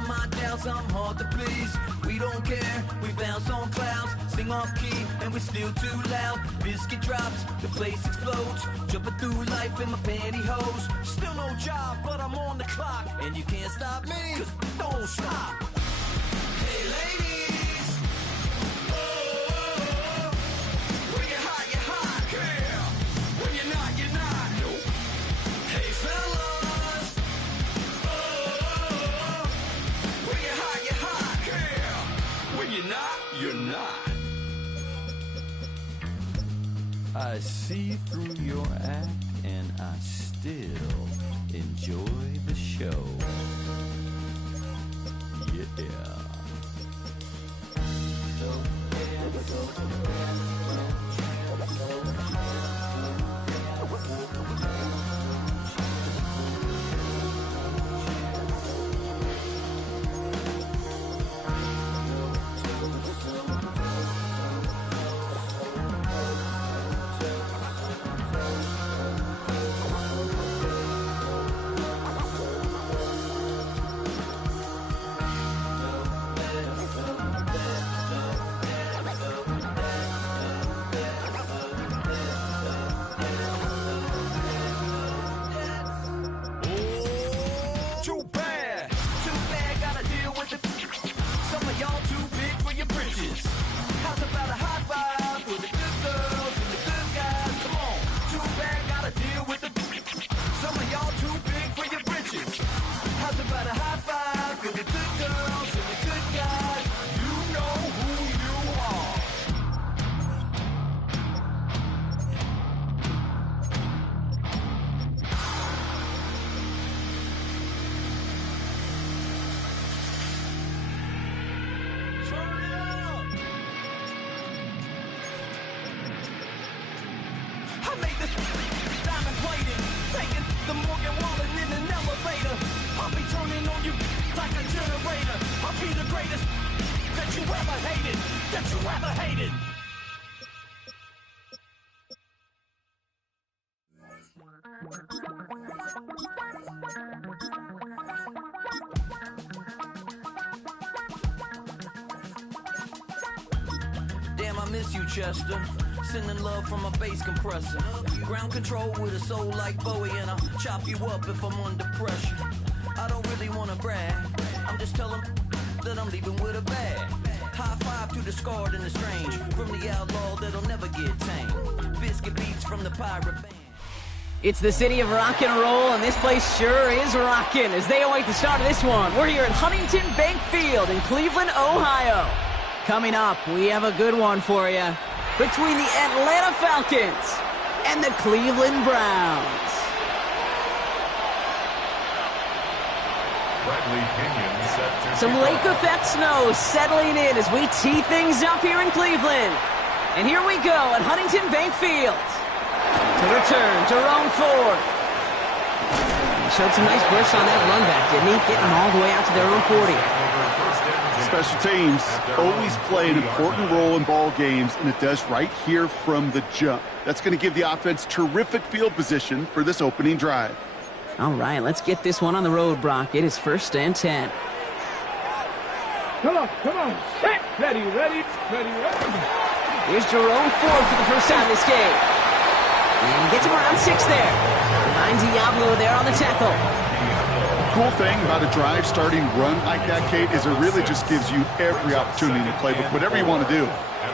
of my doubts, I'm hard to please. We don't care, we bounce on clouds, sing off key, and we're still too loud. Biscuit drops, the place explodes. Jumping through life in my pantyhose. Still no job, but I'm on the clock, and you can't stop me, 'cause don't stop. Hey ladies, oh, when you're hot, yeah. When you're not, you're not. Nope. Hey fellas, oh, when you're hot, yeah. When you're not, you're not. I see through your act, and I still enjoy the show. Yeah. Damn, I miss you, Chester. Sending love from a bass compressor. Ground control with a soul like Bowie, and I'll chop you up if I'm under pressure. I don't really wanna brag, I'm just telling that I'm leaving with a bag. High five to the scarred and the strange, from the outlaw that'll never get tamed. Biscuit beats from the pirate band. It's the city of rock and roll, and this place sure is rocking as they await the start of this one. We're here at Huntington Bank Field in Cleveland, Ohio. Coming up, we have a good one for you between the Atlanta Falcons and the Cleveland Browns. Some lake effect snow settling in as we tee things up here in Cleveland. And here we go at Huntington Bank Field. To return, Jerome Ford. He showed some nice bursts on that run back, didn't he? Getting them all the way out to their own 40. Special teams always play an important role in ball games, and it does right here from the jump. That's going to give the offense terrific field position for this opening drive. All right, let's get this one on the road, Brock. It is 1st and 10. Come on. Set. Ready. Here's Jerome Ford for the first time this game. And he gets him around 6 there. Behind Diablo there on the tackle. Cool thing about a drive starting run like that, Kate, is it really just gives you every opportunity to play whatever you want to do.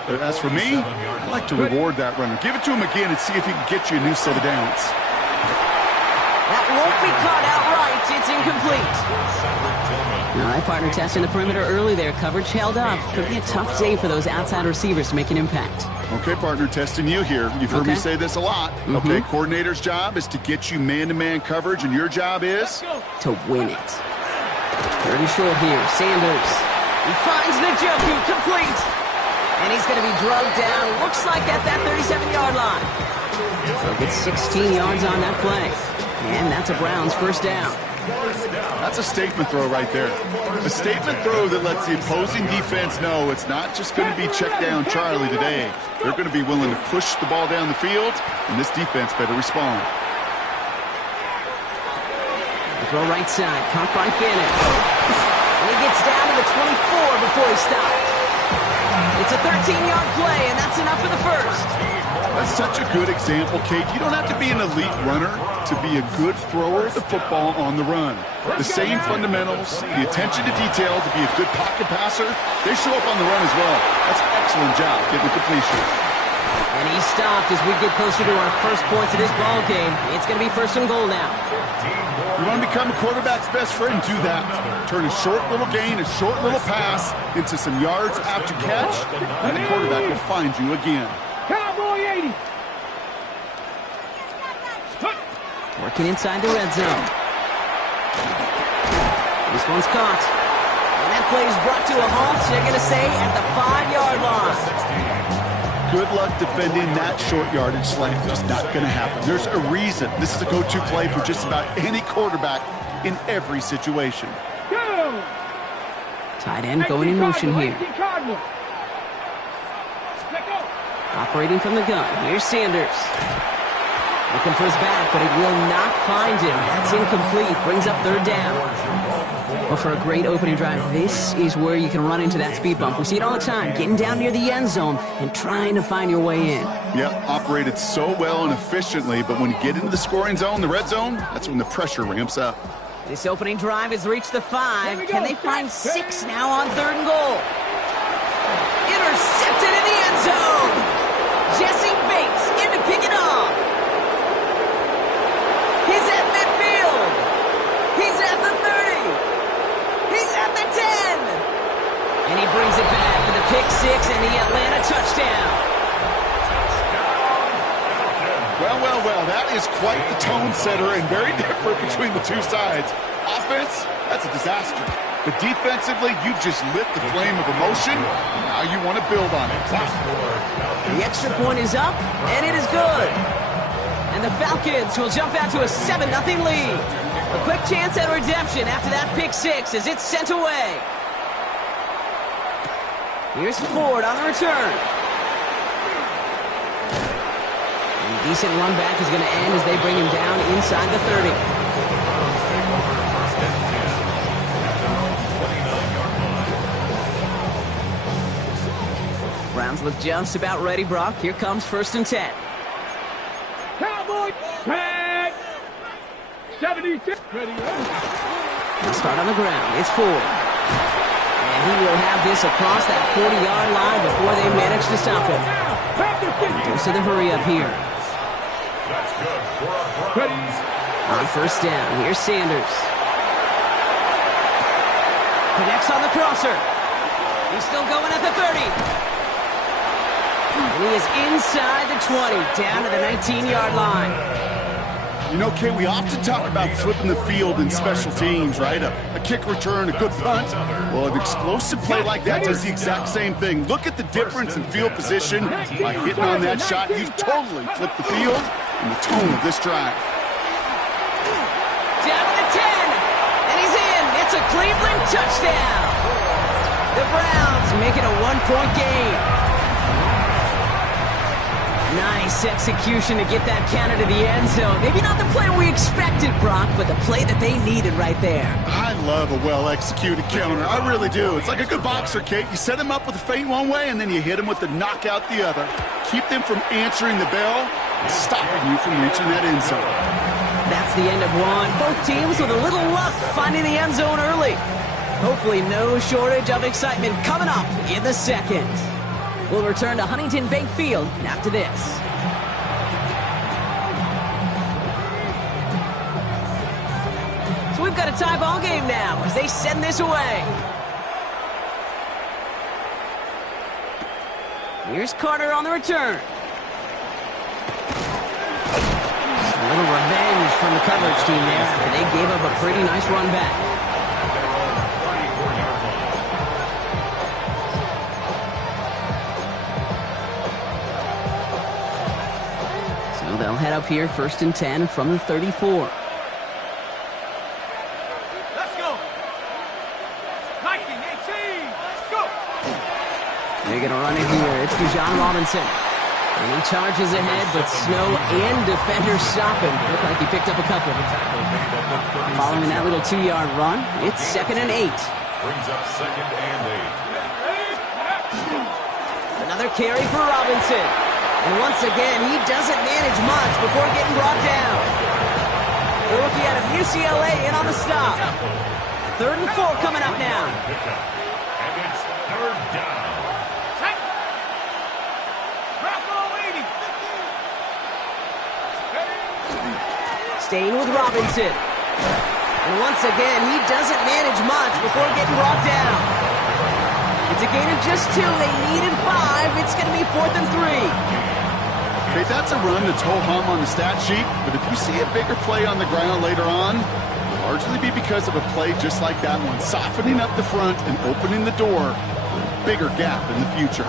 But as for me, I like to reward that runner. Give it to him again and see if he can get you a new set of downs. That won't be caught outright. It's incomplete. All right, partner, testing the perimeter early there. Coverage held up. Could be a tough day for those outside receivers to make an impact. Okay, partner, testing you here. You've heard me say this a lot. Okay, coordinator's job is to get you man-to-man coverage, and your job is? To win it. 3rd and short here. Sanders. He finds Njoku complete. And he's going to be drugged down. Looks like at that 37-yard line. So gets 16 yards on that play. And that's a Browns first down. That's a statement throw right there. A statement throw that lets the opposing defense know it's not just going to be check down Charlie today. They're going to be willing to push the ball down the field, and this defense better respond. The throw right side, caught by Fannin. And he he gets down to the 24 before he stops. It's a 13-yard play, and that's enough for the first. That's such a good example, Kate. You don't have to be an elite runner to be a good thrower of the football on the run. The same fundamentals, the attention to detail to be a good pocket passer, they show up on the run as well. That's an excellent job getting the completion. And he stopped as we get closer to our first points of this ball game. It's going to be 1st and goal now. You want to become a quarterback's best friend, do that. Turn a short little gain, a short little pass into some yards after catch, and the quarterback will find you again. Cowboy 80. Working inside the red zone. This one's caught. And that play is brought to a halt, they're going to say, at the 5-yard line. Good luck defending that short yardage slant. Just not going to happen. There's a reason this is a go-to play for just about any quarterback in every situation. Go! Tight end going in motion here. Operating from the gun. Here's Sanders. Looking for his back, but he will not find him. That's incomplete. Brings up 3rd down. Well, for a great opening drive, this is where you can run into that speed bump. We see it all the time, getting down near the end zone and trying to find your way in. Yep, operated so well and efficiently, but when you get into the scoring zone, the red zone, that's when the pressure ramps up. This opening drive has reached the 5. Can they find 6 now on 3rd and goal? Intercepted in the end zone. Jesse Bates in to pick it off. He's at midfield. He's at the 30. He's at the 10. And he brings it back for the pick 6 and the Atlanta touchdown. Well, that is quite the tone setter and very different between the two sides. Offense, that's a disaster. But defensively, you've just lit the flame of emotion. Now you want to build on it. The extra point is up, and it is good. And the Falcons will jump out to a 7-0 lead. A quick chance at redemption after that pick 6 as it's sent away. Here's Ford on the return. And a decent run back is going to end as they bring him down inside the 30. Browns look just about ready, Brock. Here comes 1st and 10. Cowboy tag. 76. Ready. He'll start on the ground. It's Ford. And he will have this across that 40-yard line before they manage to stop him. Goes to the hurry up here. On 1st down, here's Sanders. Connects on the crosser. He's still going at the 30. And he is inside the 20, down to the 19-yard line. You know, Kay, we often talk about flipping the field in special teams, right? A kick return, a good punt. Well, an explosive play like that does the exact same thing. Look at the difference in field position. By hitting on that shot, you've totally flipped the field and the tone of this drive. Down to the 10, and he's in. It's a Cleveland touchdown. The Browns make it a 1-point game. Nice execution to get that counter to the end zone. Maybe not the play we expected, Brock, but the play that they needed right there. I love a well-executed counter. I really do. It's like a good boxer, Kate. You set him up with a feint one way, and then you hit him with the knockout the other. Keep them from answering the bell and stopping you from reaching that end zone. That's the end of one. Both teams with a little luck finding the end zone early. Hopefully no shortage of excitement coming up in the second. We'll return to Huntington Bank Field after this. So we've got a tie ball game now as they send this away. Here's Carter on the return. A little revenge from the coverage team there after they gave up a pretty nice run back. They'll head up here 1st and 10 from the 34. Let's go. 19, 18. Let's go. They're going to run it here. It's Bijan Robinson. And he charges ahead, but Snow and defenders stop him. Looked like he picked up a couple. Following that little 2-yard run, it's 2nd and 8. brings up 2nd and 8. Another carry for Robinson. And once again, he doesn't manage much before getting brought down. The rookie out of UCLA in on the stop. 3rd and 4 coming up now. And it's 3rd down. Staying with Robinson. And once again, he doesn't manage much before getting brought down. It's a gain of just 2. They needed 5. It's going to be 4th and 3. Okay, that's a run that's ho-hum on the stat sheet, but if you see a bigger play on the ground later on, it'll largely be because of a play just like that one, softening up the front and opening the door for a bigger gap in the future.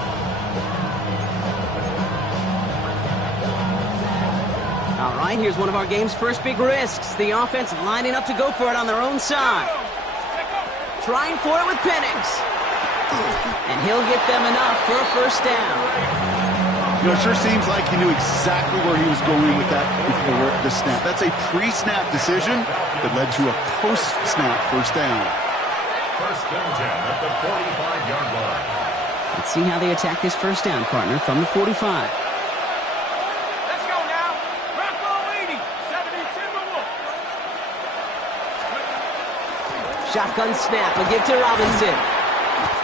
All right, here's one of our game's first big risks. The offense lining up to go for it on their own side. Trying for it with Penix. And he'll get them enough for a first down. You know, it sure seems like he knew exactly where he was going with that before the snap. That's a pre-snap decision that led to a post-snap first down. 1st and 10 at the 45-yard line. Let's see how they attack this first down, partner, from the 45. Shotgun snap, a give to Robinson.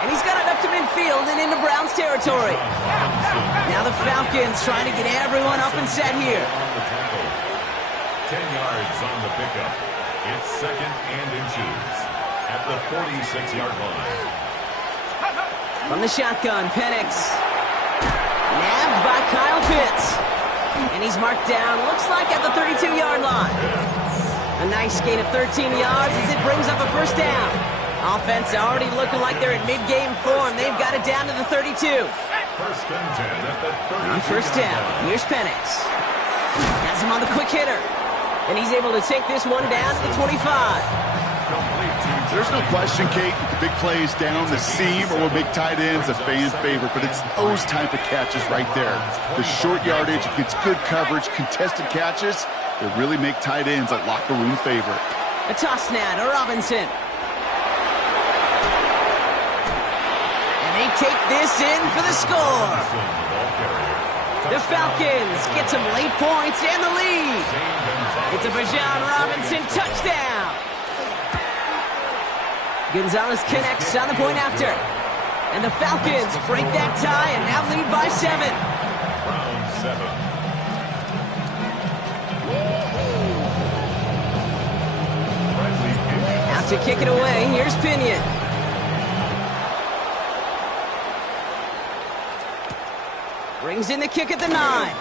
And he's got it up to midfield and into Browns territory. Now the Falcons trying to get everyone up and set here. 10 yards on the pickup. It's 2nd and inches at the 46-yard line. From the shotgun, Penix. Nabbed by Kyle Pitts. And he's marked down, looks like at the 32-yard line. A nice gain of 13 yards as it brings up a first down. Offense already looking like they're in mid-game form. They've got it down to the 32. 1st and 10 at the 32. On first down, here's Penix. Has him on the quick hitter. And he's able to take this one down to the 25. There's no question, Kate, that the big plays down the seam or will make tight ends a fan favorite, but it's those type of catches right there. The short yardage, it gets good coverage, contested catches that really make tight ends a locker room favorite. A toss now to Robinson. And they take this in for the score. The Falcons get some late points and the lead. It's a Bijan Robinson touchdown. Gonzalez connects on the point after. And the Falcons break that tie and now lead by 7. Round 7. Out to kick it away, here's Pinion. Brings in the kick at the 9.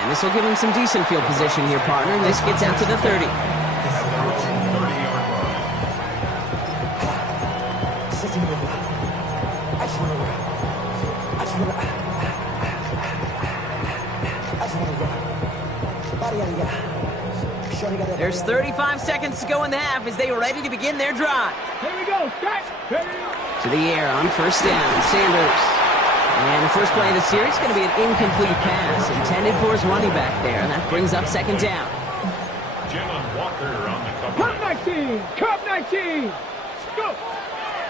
And this will give him some decent field position here, partner. And this gets out to the 30. There's 35 seconds to go in the half as they are ready to begin their drive. Here we go, start. To the air on first down, Sanders. And the first play of the series is going to be an incomplete pass intended for his running back there, and that brings up 2nd down. Jalen Walker on the cover. Cup 19, Cup 19. Go.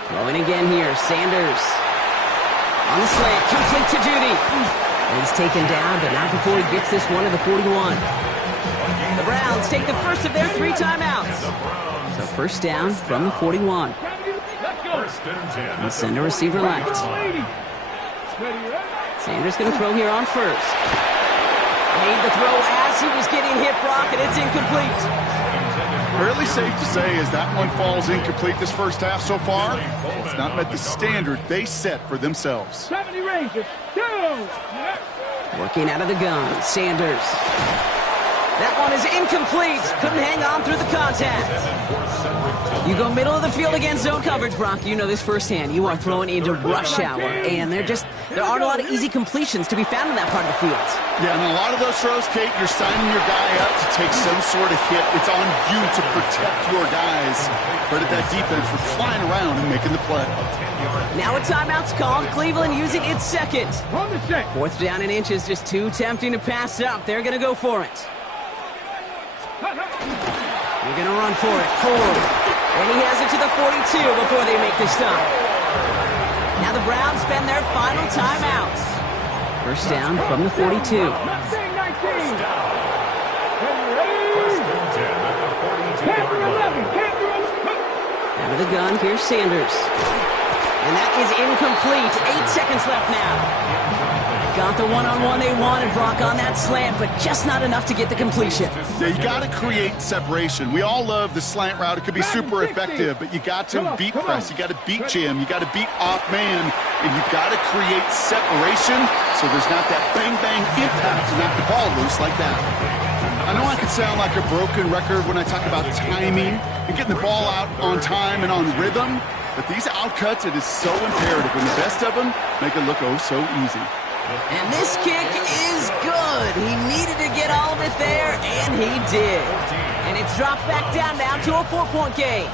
Throwing again here, Sanders. On the slant, complete to Judy. And he's taken down, but not before he gets this one to the 41. The Browns take the first of their 3 timeouts. So first down from the 41. And send a receiver left. Sanders going to throw here on first. Made the throw as he was getting hit, Brock, and it's incomplete. Fairly safe to say as that one falls incomplete this first half so far, it's not met the standard they set for themselves. 70 Rangers, 2. Working out of the gun, Sanders. That one is incomplete. Couldn't hang on through the contact. You go middle of the field against zone coverage, Brock. You know this firsthand. You are throwing into rush hour, and there aren't a lot of easy completions to be found in that part of the field. Yeah, and a lot of those throws, Kate, you're signing your guy up to take some sort of hit. It's on you to protect your guys. Credit that defense for flying around and making the play. Now a timeout's called. Cleveland using its second. On the set. 4th down in inches, just too tempting to pass up. They're going to go for it. You're going to run for it. 4. And he has it to the 42 before they make the stop. Now the Browns spend their final timeouts. First down from the 42. Mustang 19. First and 10 at the 42-yard line. Out of the gun, here's Sanders. And that is incomplete. 8 seconds left now. Got the one-on-one they wanted, Brock, on that slant, but just not enough to get the completion. Yeah, you got to create separation. We all love the slant route. It could be super effective, but you got to beat press. You got to beat jam. You got to beat off man, and you got to create separation so there's not that bang-bang impact to knock the ball loose like that. I know I can sound like a broken record when I talk about timing and getting the ball out on time and on rhythm, but these outcuts, it is so imperative, and the best of them make it look oh so easy. And this kick is good. He needed to get all of it there, and he did. And it's dropped back down now to a 4-point game.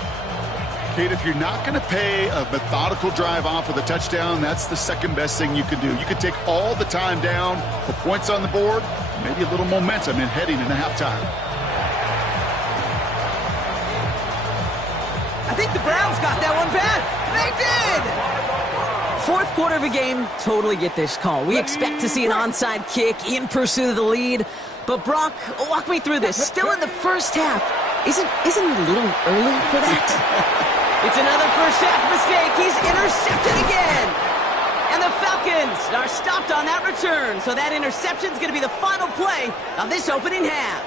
Kate, if you're not going to pay a methodical drive off with a touchdown, that's the second best thing you can do. You could take all the time down, put points on the board, maybe a little momentum in heading into halftime. I think the Browns got that one back. They did! Fourth quarter of a game, totally get this call. We expect to see an onside kick in pursuit of the lead. But Brock, walk me through this. Still in the first half. Isn't it a little early for that? It's another first half mistake. He's intercepted again. And the Falcons are stopped on that return. So that interception's going to be the final play of this opening half.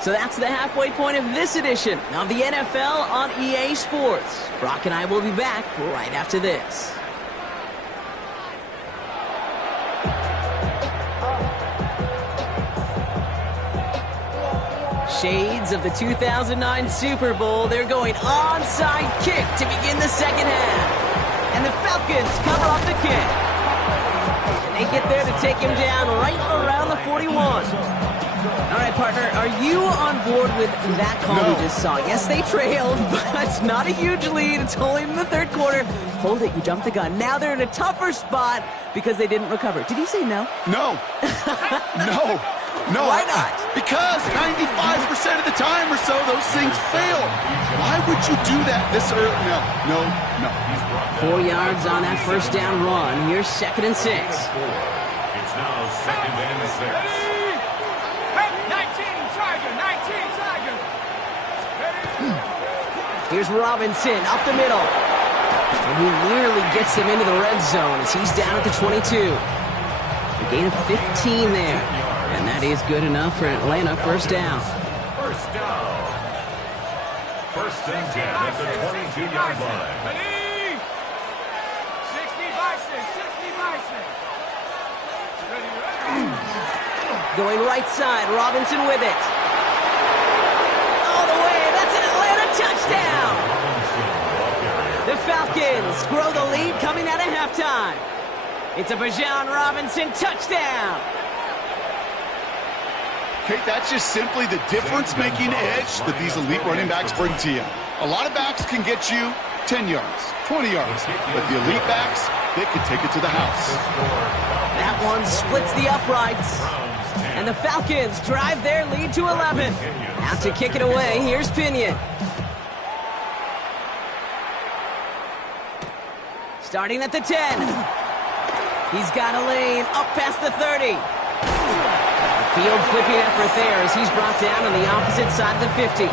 So that's the halfway point of this edition of the NFL on EA Sports. Brock and I will be back right after this. Shades of the 2009 Super Bowl. They're going onside kick to begin the second half. And the Falcons cover up the kick. And they get there to take him down right around the 41. All right, partner, are you on board with that call we just saw? Yes, they trailed, but it's not a huge lead. It's only in the third quarter. Hold it, you jumped the gun. Now they're in a tougher spot because they didn't recover. Did you say no? No. No. Why not? Because 95% of the time or so, those things fail. Why would you do that this early? No. 4 yards on that first down run. Here's 2nd and 6. It's now 2nd and 6. Here's Robinson up the middle. And he nearly gets them into the red zone as he's down at the 22. A gain of 15 there. And that is good enough for Atlanta. First down. First down. First and 10 at the 22-yard line. 60 by 6. Going right side. Robinson with it. All the way. That's an Atlanta touchdown. The Falcons grow the lead coming out of halftime. It's a Bijan Robinson touchdown. Kate, that's just simply the difference-making edge that these elite running backs bring to you. A lot of backs can get you 10 yards, 20 yards, but the elite backs, they can take it to the house. That one splits the uprights. And the Falcons drive their lead to 11. Out to kick it away, here's Pinion. Starting at the 10. He's got a lane up past the 30. Field flipping effort there as he's brought down on the opposite side of the 50.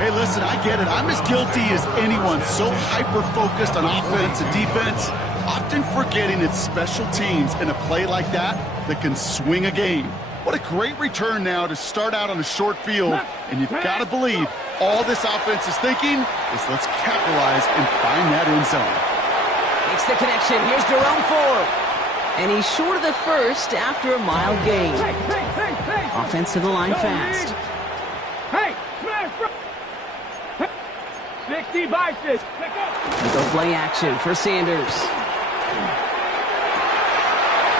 Hey, listen, I get it. I'm as guilty as anyone. So hyper-focused on offense and defense, often forgetting it's special teams in a play like that can swing a game. What a great return now to start out on a short field, and you've got to believe all this offense is thinking is let's capitalize and find that end zone. Makes the connection. Here's Jerome Ford. And he's short of the first after a mild gain. Offense to the line fast. Hey, 60 by 6. Go play action for Sanders.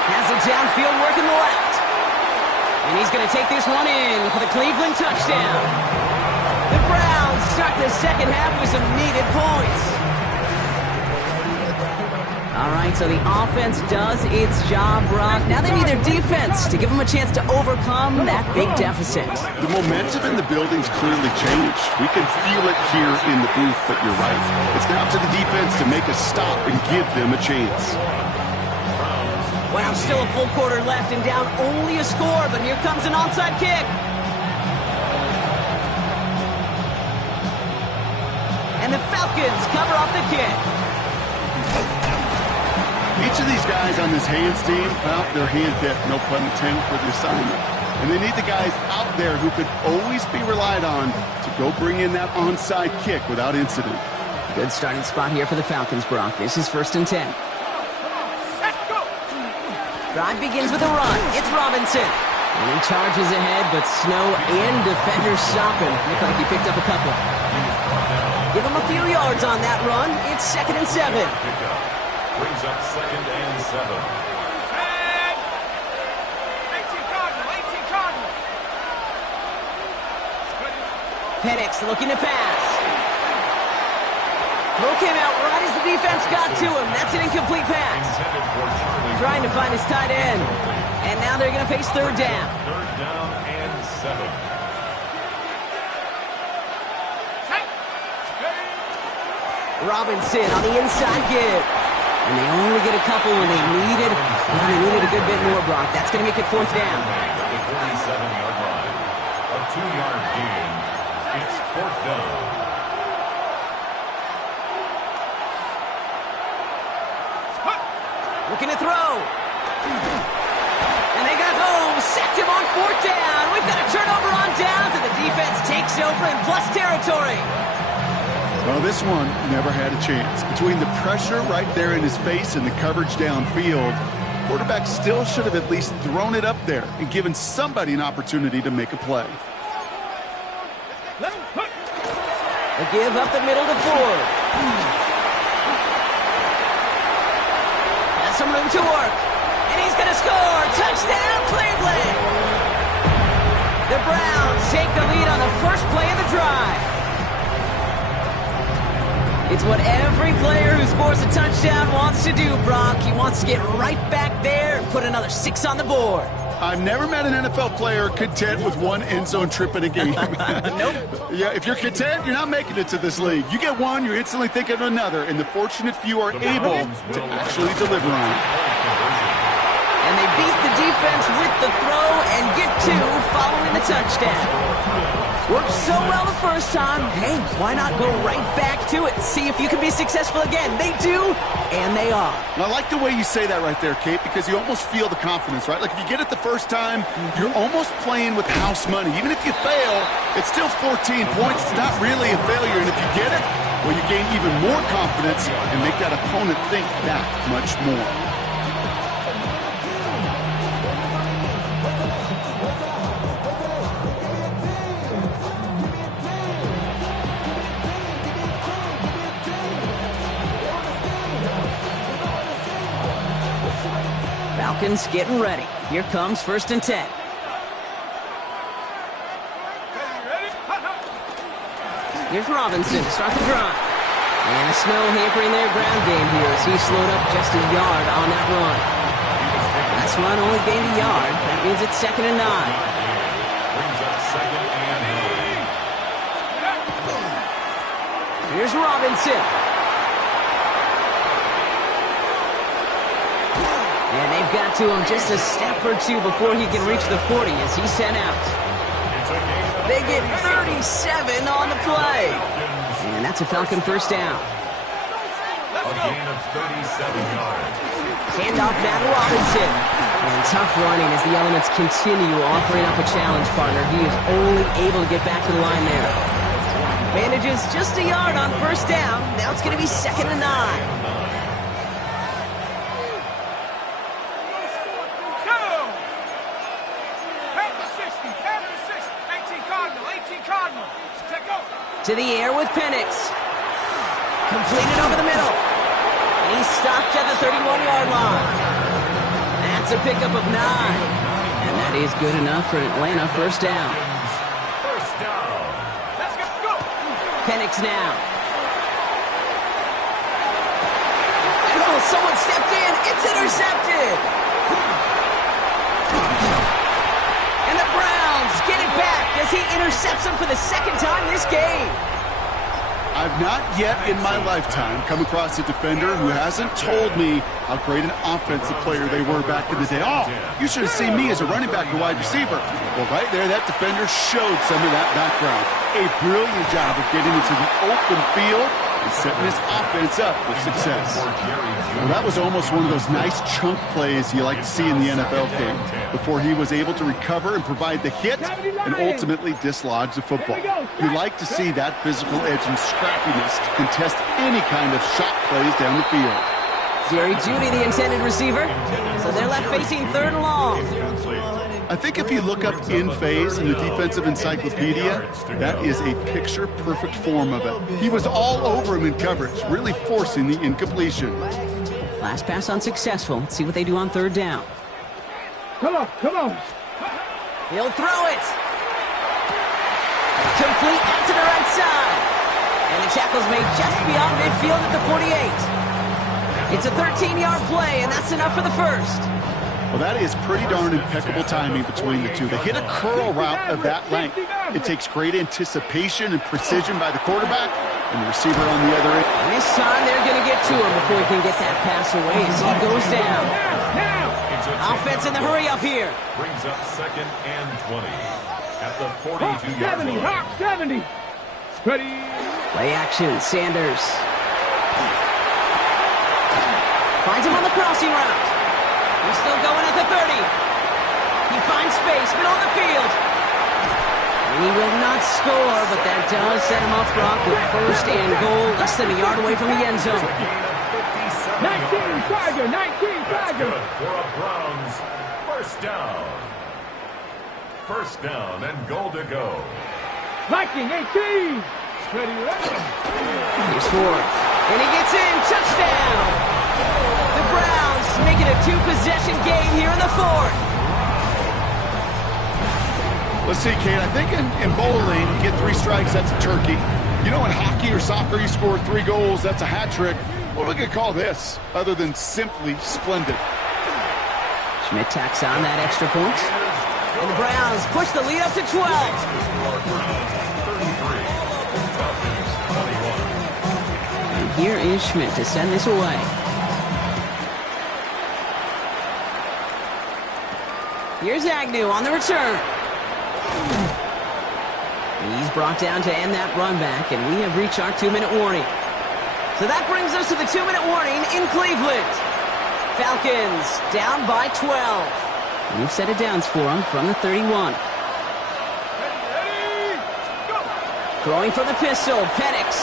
Has it downfield working the left. And he's going to take this one in for the Cleveland touchdown. The Browns start the second half with some needed points. All right, so the offense does its job, Brock. Now they need their defense to give them a chance to overcome that big deficit. The momentum in the building's clearly changed. We can feel it here in the booth, but you're right. It's now to the defense to make a stop and give them a chance. Wow, still a full quarter left and down only a score, but here comes an onside kick. And the Falcons cover up the kick. Each of these guys on this hands team, well, they're hand-picked, no pun intended, for the assignment. And they need the guys out there who could always be relied on to go bring in that onside kick without incident. Good starting spot here for the Falcons, Brock. This is 1st and 10. Drive begins with a run. It's Robinson. And he charges ahead, but Snow and defenders stop him. Look like he picked up a couple. Give him a few yards on that run. It's 2nd and 7. Brings up 2nd and 7. 18 Cardinal. Penix looking to pass. Throw came out right as the defense got to him. That's an incomplete pass. Trying to find his tight end. And now they're going to face 3rd down. 3rd down and 7. Robinson on the inside give. And they only get a couple when they needed a good bit more, Brock. That's going to make it 4th down. At the 47-yard line. A 2-yard gain. It's 4th down. Looking to throw. And they got home. Sacked him on 4th down. We've got a turnover on downs, and the defense takes over in plus territory. Well, this one never had a chance. Between the pressure right there in his face and the coverage downfield, quarterback still should have at least thrown it up there and given somebody an opportunity to make a play. A give up the middle to Ford. Has some room to work. And he's going to score. Touchdown, Cleveland! The Browns take the lead on the first play of the drive. It's what every player who scores a touchdown wants to do, Brock. He wants to get right back there and put another 6 on the board. I've never met an NFL player content with one end zone trip in a game. Nope. Yeah, if you're content, you're not making it to this league. You get one, you're instantly thinking of another, and the fortunate few are able to actually deliver on it. And they beat the defense with the throw and get 2 following the touchdown. Worked so well the first time. Hey, why not go right back to it? See if you can be successful again. They do, and they are. And I like the way you say that right there, Kate, because you almost feel the confidence, right? Like if you get it the first time, you're almost playing with house money. Even if you fail, it's still 14 points. It's not really a failure. And if you get it, well, you gain even more confidence and make that opponent think that much more. Falcons getting ready. Here comes 1st and 10. Here's Robinson to start the drive. And the Snow hampering their ground game here as he slowed up just a yard on that run. Last run only gained a yard. That means it's 2nd and 9. Brings up 2nd and 9. Here's Robinson. And they've got to him just a step or 2 before he can reach the 40 as he's sent out. They get 37 on the play. And that's a Falcon 1st down. A gain of 37 yards. Handoff now to Robinson. And tough running as the Elements continue offering up a challenge partner. He is only able to get back to the line there. Manages just a yard on 1st down. Now it's going to be 2nd and 9. To the air with Penix. Completed over the middle. And he's stopped at the 31-yard line. That's a pickup of 9. And that is good enough for an Atlanta 1st down. First down. Let's go. Penix now. someone stepped in. It's intercepted. And the Browns get it back as he intercepts him for the second time this game. I've not yet in my lifetime come across a defender who hasn't told me how great an offensive player they were back in the day. Oh, you should have seen me as a running back or wide receiver. Well, right there, that defender showed some of that background. A brilliant job of getting into the open field and setting his offense up for success. Well, that was almost one of those nice chunk plays you like to see in the NFL game before he was able to recover and provide the hit and ultimately dislodge the football. You like to see that physical edge and scrappiness to contest any kind of shot plays down the field. Jerry Jeudy, the intended receiver. So they're left facing 3rd and long. I think if you look up in phase in the defensive encyclopedia, that is a picture-perfect form of it. He was all over him in coverage, really forcing the incompletion. Last pass unsuccessful. Let's see what they do on 3rd down. Come on, come on. He'll throw it. Complete out to the right side. And the tackle's made just beyond midfield at the 48. It's a 13-yard play, and that's enough for the first. Well, that is pretty darn impeccable timing between the two. They hit a curl route of that length. It takes great anticipation and precision by the quarterback and the receiver on the other end. And this time they're going to get to him before he can get that pass away as he goes down. Offense in the hurry up here. Brings up 2nd and 20 at the 42-yard line. Hawk 70. Ready. Play action, Sanders. Finds him on the crossing route. He's still going at the 30. He finds space, middle of the field. And he will not score, but that does set him up, Brock, with 1st and goal, less than a yard away from the end zone. 19 Tiger, 19 Tiger. For a Browns 1st down. 1st down and goal to go. Viking 18. Ready, ready. Here's Ford. And he gets in. Touchdown. The Browns make it a 2-possession game here in the 4th. Let's see, Kate. I think in bowling, you get 3 strikes, that's a turkey. You know, in hockey or soccer, you score 3 goals, that's a hat trick. What are we going to call this other than simply splendid? Schmidt tacks on that extra point. And the Browns push the lead up to 12. And here is Schmidt to send this away. Here's Agnew on the return. He's brought down to end that run back, and we have reached our 2-minute warning. So that brings us to the 2-minute warning in Cleveland. Falcons down by 12. We've set it downs for them from the 31. Throwing for the pistol, Penix.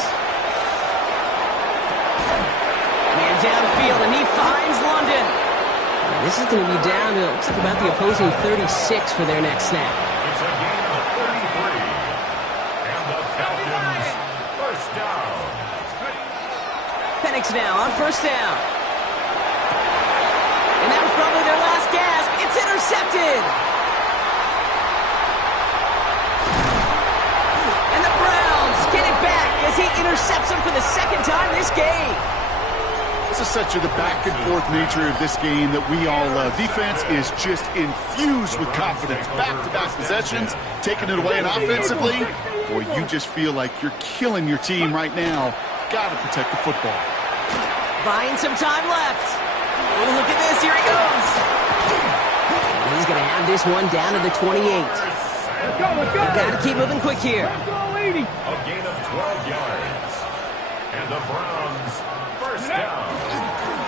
Man downfield, and he finds London. And this is going to be down to, looks like about the opposing 36 for their next snap. It's a gain of 33. And the Falcons 1st down. Penix now on 1st down. And that was probably their last gasp. It's intercepted. And the Browns get it back as he intercepts him for the 2nd time this game. This is such the back-and-forth nature of this game that we all love. Defense is just infused with confidence. Back-to-back possessions, taking it away, and offensively, boy, you just feel like you're killing your team right now. Got to protect the football. Buying some time left. Oh, look at this. Here he goes. And he's going to have this one down to the 28. Let's go, let's go. Got to keep moving quick here. Let's go, 80. A gain of 12 yards. And the Browns 1st down.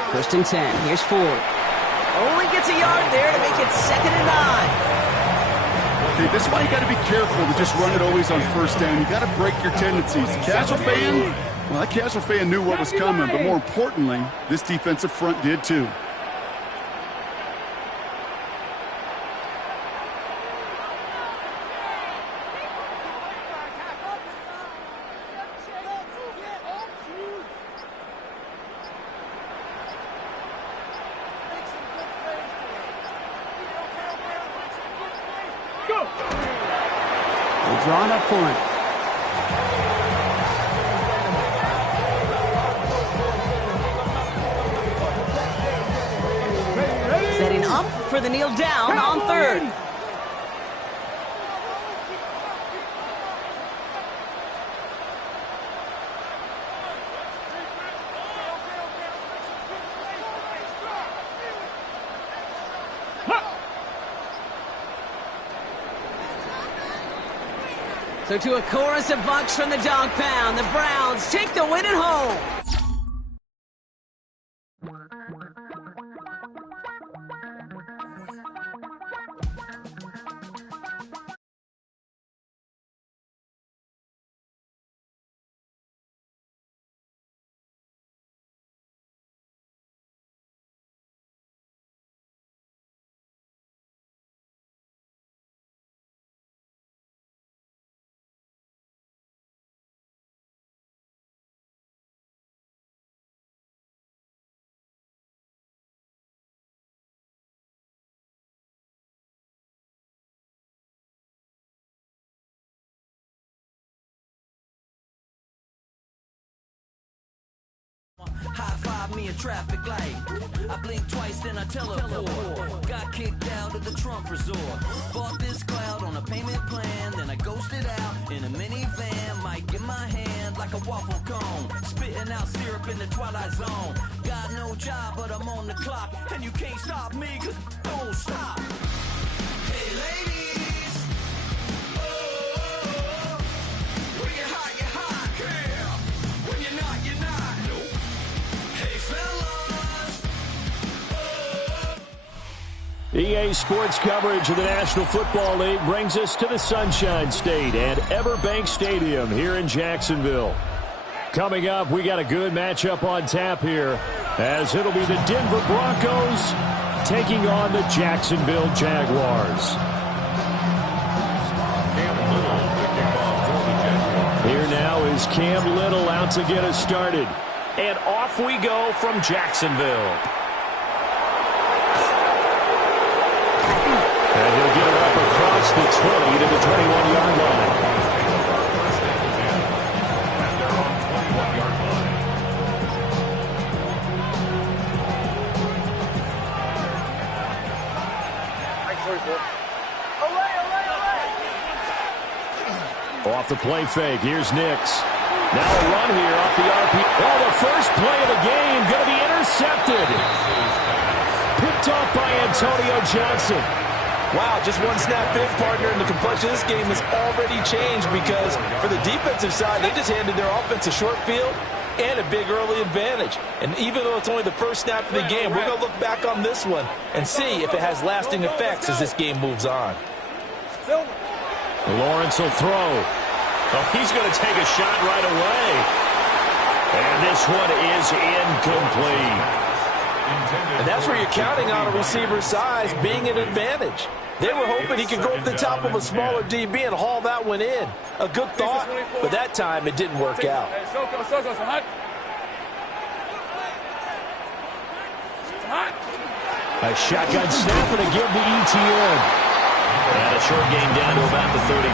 1st and 10. Here's Ford. Only gets a yard there to make it 2nd and 9. Okay, this is why you got to be careful to just run it always on 1st down. You got to break your tendencies. Casual fan, well, that casual fan knew what was coming, but more importantly, this defensive front did too. They'll draw it up for him. for the kneel down on third. So to a chorus of bucks from the dog pound, the Browns take the win at home. High five me a traffic light. I blink twice, then I teleport. Got kicked out of the Trump resort. Bought this cloud on a payment plan, then I ghosted out in a minivan. Mic in my hand like a waffle cone, spitting out syrup in the twilight zone. Got no job, but I'm on the clock, and you can't stop me, cause don't stop. Hey ladies, oh, when you're hot, yeah. When you're not, you're not. EA Sports coverage of the National Football League brings us to the Sunshine State and Everbank Stadium here in Jacksonville. Coming up, we got a good matchup on tap here, as it'll be the Denver Broncos taking on the Jacksonville Jaguars. Here now is Cam Little out to get us started. And off we go from Jacksonville. And he'll get it up across the 20 to the 21-yard line. And they're on 21-yard line. Off the play fake, here's Nix. Now a run here off the RP. Oh, the first play of the game going to be intercepted. Picked off by Antonio Johnson. Wow, just one snap in, partner, and the complexion of this game has already changed because for the defensive side, they just handed their offense a short field and a big early advantage. And even though it's only the first snap of the game, we're going to look back on this one and see if it has lasting effects as this game moves on. Lawrence will throw. Oh, he's going to take a shot right away. And this one is incomplete. And that's where you're counting on a receiver's size being an advantage. They were hoping he could go up the top of a smaller DB and haul that one in. A good thought, but that time it didn't work out. A shotgun snap and a give to ETN. And a short gain down to about the 33.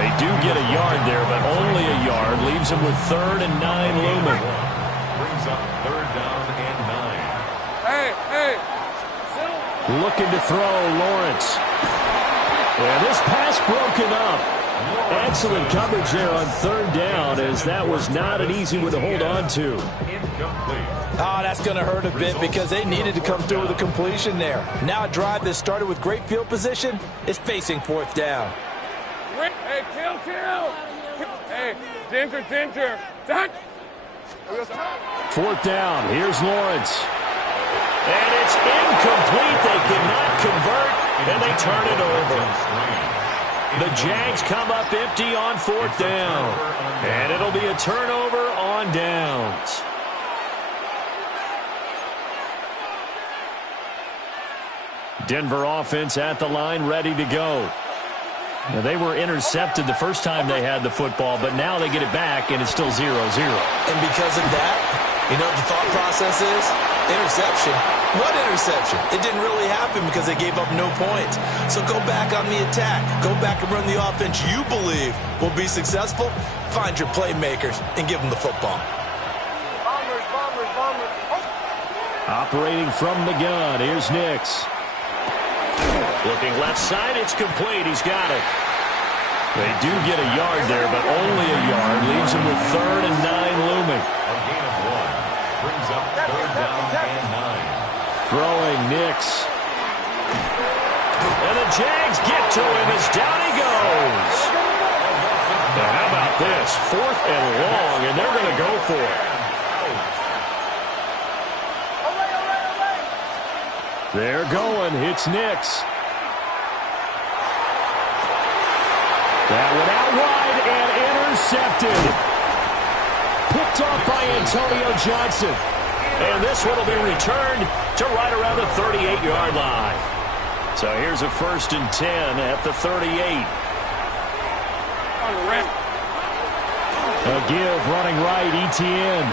They do get a yard there, but only a yard. Leaves them with 3rd and 9 looming. Brings up 3rd down and 9. Looking to throw, Lawrence. And this pass broken up. Excellent coverage there on 3rd down, as that was not an easy one to hold on to. Incomplete. Oh, that's going to hurt a bit because they needed to come through with a completion there. Now a drive that started with great field position is facing 4th down. Hey, kill. Hey, Dinter. 4th down. Here's Lawrence. And it's incomplete. They cannot convert, and they turn it over. The Jags come up empty on 4th down. And it'll be a turnover on downs. Denver offense at the line, ready to go. Now, they were intercepted the first time they had the football, but now they get it back, and it's still 0-0. And because of that, you know what the thought process is? Interception. What interception? It didn't really happen because they gave up no points. So go back on the attack. Go back and run the offense you believe will be successful. Find your playmakers and give them the football. Bombers. Operating from the gun, here's Nix. Looking left side, it's complete. He's got it. They do get a yard there, but only a yard. Leaves him with 3rd and 9 looming. A gain of 1 brings up 3rd down and 9. Throwing Nix. And the Jags get to him as down he goes. Now how about this? 4th and long, and they're going to go for it. They're going. It's Nix. That went out wide and intercepted. Picked off by Antonio Johnson. And this one will be returned to right around the 38-yard line. So here's a 1st and 10 at the 38. A give running right, Etienne.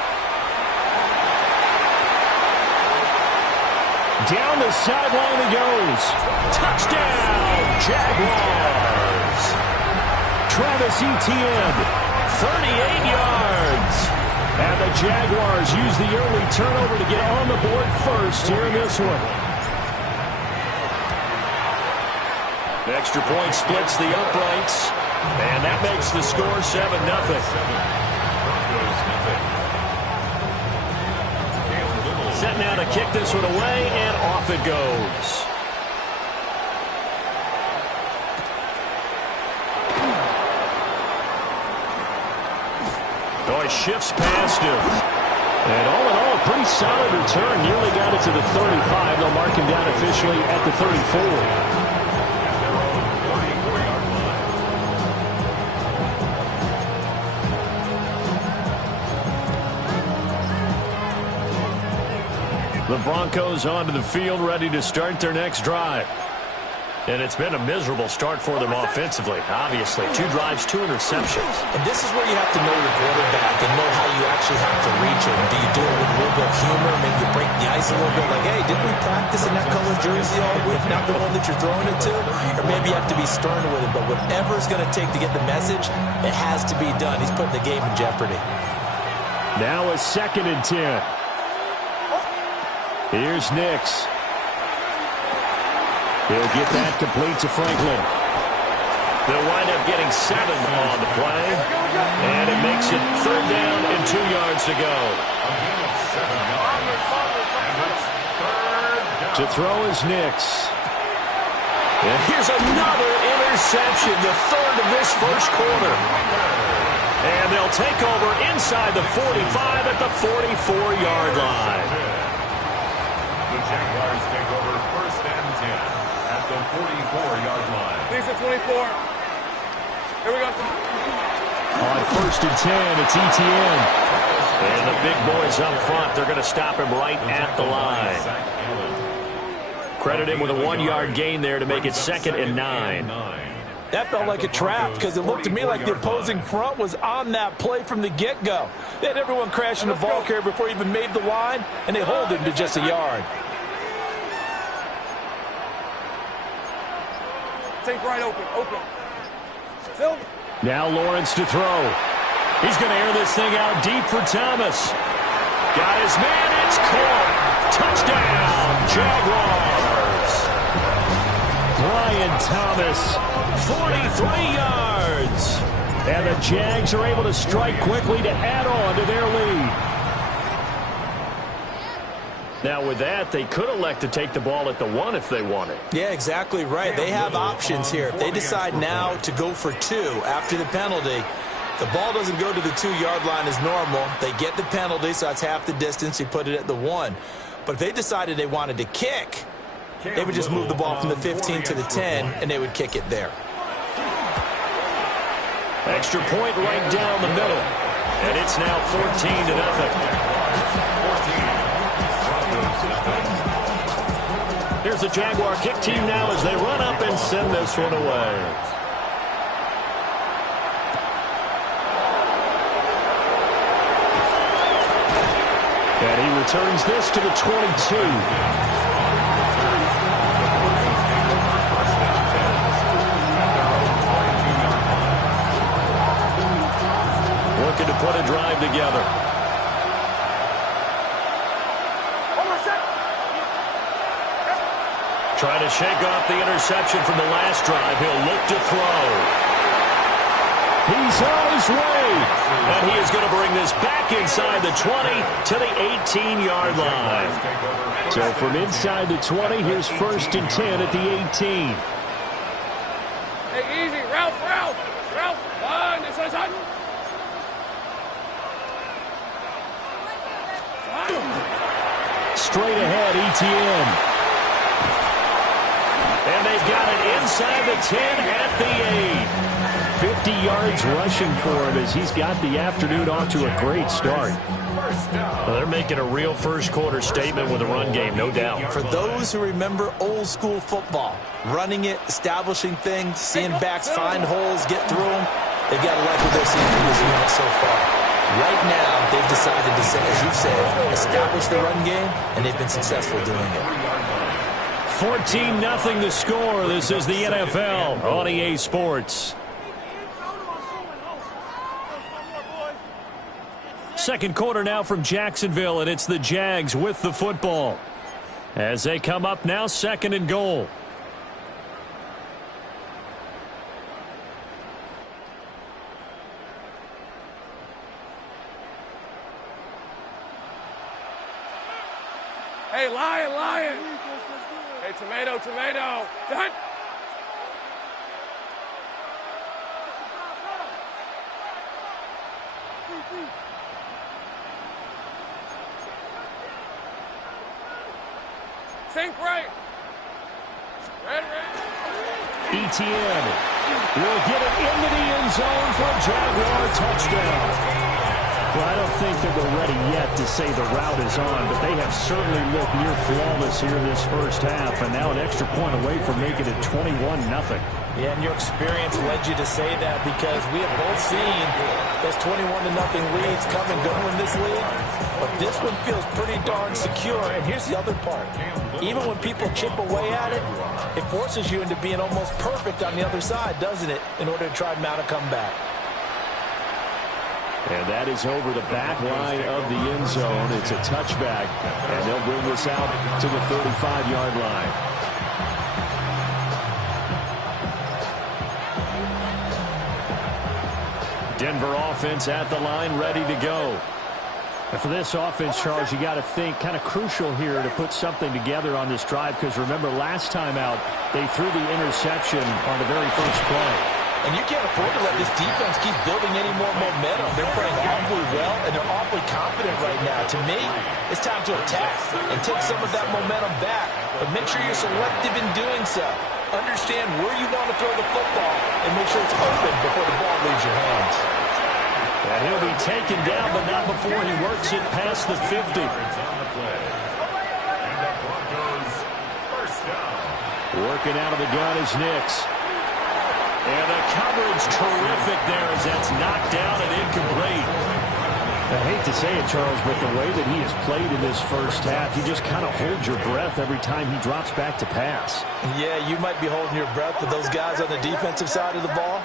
Down the sideline he goes. Touchdown, Jaguars. Travis Etienne, 38 yards. And the Jaguars use the early turnover to get on the board first here in this one. The extra point splits the uprights, and that makes the score 7-0. Set now to kick this one away, and off it goes. Shifts past him. And all in all, a pretty solid return. Nearly got it to the 35. They'll mark him down officially at the 34. The Broncos onto the field, ready to start their next drive. And it's been a miserable start for them offensively. Obviously, 2 drives, 2 interceptions. And this is where you have to know your quarterback and know how you actually have to reach him. Do you do it with a little bit of humor? Maybe you break the ice a little bit like, hey, didn't we practice in that color jersey all week, not the one that you're throwing it to? Or maybe you have to be stern with him. But whatever it's going to take to get the message, it has to be done. He's putting the game in jeopardy. Now a 2nd and 10. Here's Nix. He'll get that complete to Franklin. They'll wind up getting 7 on the play. And it makes it 3rd down and 2 yards to go. To throw is Nix. And here's another interception, the 3rd of this first quarter. And they'll take over inside the 45 at the 44-yard line. The Jaguars take over 1st and 10. At the 44-yard line. Lisa 24. Here we go. On 1st and 10, it's Etienne. And the big boys up front, they're going to stop him right at the line. Credit him with a 1-yard gain there to make it 2nd and 9. That felt like a trap because it looked to me like the opposing front was on that play from the get-go. They had everyone crashing the ball carrier before he even made the line, and they hold him to just a yard. Take right open. Silver. Now Lawrence to throw. He's going to air this thing out deep for Thomas. Got his man. It's caught. Touchdown, Jaguars. Brian Thomas, 43 yards. And the Jags are able to strike quickly to add on to their lead. Now with that, they could elect to take the ball at the 1 if they wanted. Yeah, exactly right. They have options here. If they decide now to go for 2 after the penalty, the ball doesn't go to the 2-yard line as normal. They get the penalty, so that's half the distance. You put it at the 1. But if they decided they wanted to kick, they would just move the ball from the 15 to the 10, and they would kick it there. Extra point right down the middle. And it's now 14-0. Here's the Jaguar kick team now as they run up and send this one away. And he returns this to the 22. Looking to put a drive together. Trying to shake off the interception from the last drive. He'll look to throw. He's on his way. And he is going to bring this back inside the 20 to the 18-yard line. So from inside the 20, here's 1st and 10 at the 18. Hey, easy. Ralph. Line. This is Hutton. Straight ahead, ETN. And they've got it inside the 10 at the 8. 50 yards rushing for him as he's got the afternoon off to a great start. Well, they're making a real first-quarter statement with a run game, no doubt. For those who remember old-school football, running it, establishing things, seeing backs find holes, get through them, they've got to like what they're seeing from this unit so far. Right now, they've decided to, say, as you've said, establish the run game, and they've been successful doing it. 14-0 the score. This is the NFL on EA Sports. Second quarter now from Jacksonville, and it's the Jags with the football. As they come up now, 2nd and goal. Hey, Lion. Hey, tomato. Done. Sink right. Red. ETN will get it into the end zone for a Jaguar touchdown. Well, I don't think that we're ready yet to say the route is on, but they have certainly looked near flawless here this first half, and now an extra point away from making it 21-0. Yeah, and your experience led you to say that because we have both seen those 21-0 leads come and go in this league, but this one feels pretty darn secure, and here's the other part. Even when people chip away at it, it forces you into being almost perfect on the other side, doesn't it, in order to try and mount a comeback. And that is over the back line of the end zone. It's a touchback, and they'll bring this out to the 35-yard line. Denver offense at the line, ready to go. And for this offense, Charles, you got to think kind of crucial here to put something together on this drive, because remember last time out, they threw the interception on the very first play. And you can't afford to let this defense keep building any more momentum. They're playing awfully well, and they're awfully confident right now. To me, it's time to attack and take some of that momentum back. But make sure you're selective in doing so. Understand where you want to throw the football and make sure it's open before the ball leaves your hands. And he'll be taken down, but not before he works it past the 50. Working out of the gun is Nix. And the coverage terrific there as that's knocked down and incomplete. I hate to say it, Charles, but the way that he has played in this first half, you just kind of hold your breath every time he drops back to pass. Yeah, you might be holding your breath, but those guys on the defensive side of the ball,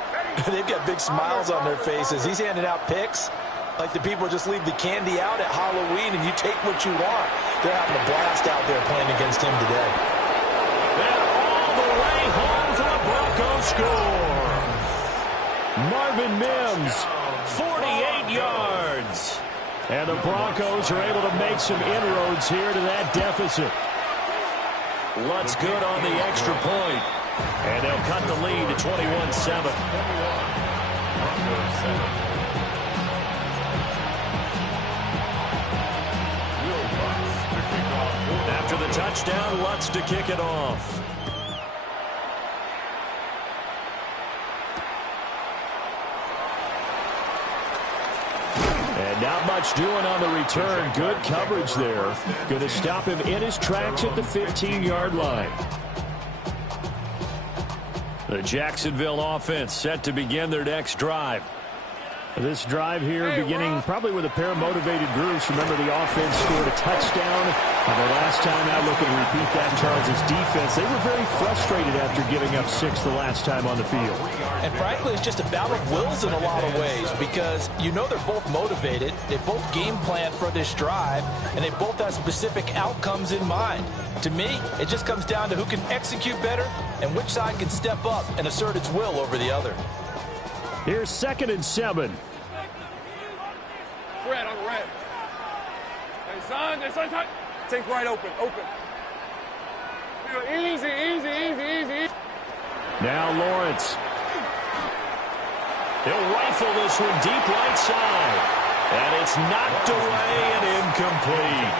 they've got big smiles on their faces. He's handing out picks like the people just leave the candy out at Halloween and you take what you want. They're having a blast out there playing against him today. And all the way home for the Broncos score. Marvin Mims, 48 yards. And the Broncos are able to make some inroads here to that deficit. Lutz good on the extra point. And they'll cut the lead to 21-7. After the touchdown, Lutz to kick it off. And not much doing on the return. Good coverage there. Going to stop him in his tracks at the 15-yard line. The Jacksonville offense set to begin their next drive. This drive here beginning probably with a pair of motivated groups. Remember, the offense scored a touchdown. And the last time out, look and repeat that, Charles' defense. They were very frustrated after giving up 6 the last time on the field. And frankly, it's just a battle of wills in a lot of ways because you know they're both motivated. They both game plan for this drive, and they both have specific outcomes in mind. To me, it just comes down to who can execute better and which side can step up and assert its will over the other. Here's 2nd and 7. Red, I'm red. Hey, son, son. Think right open. Easy. Now Lawrence. He'll rifle this one deep right side. And it's knocked away and incomplete.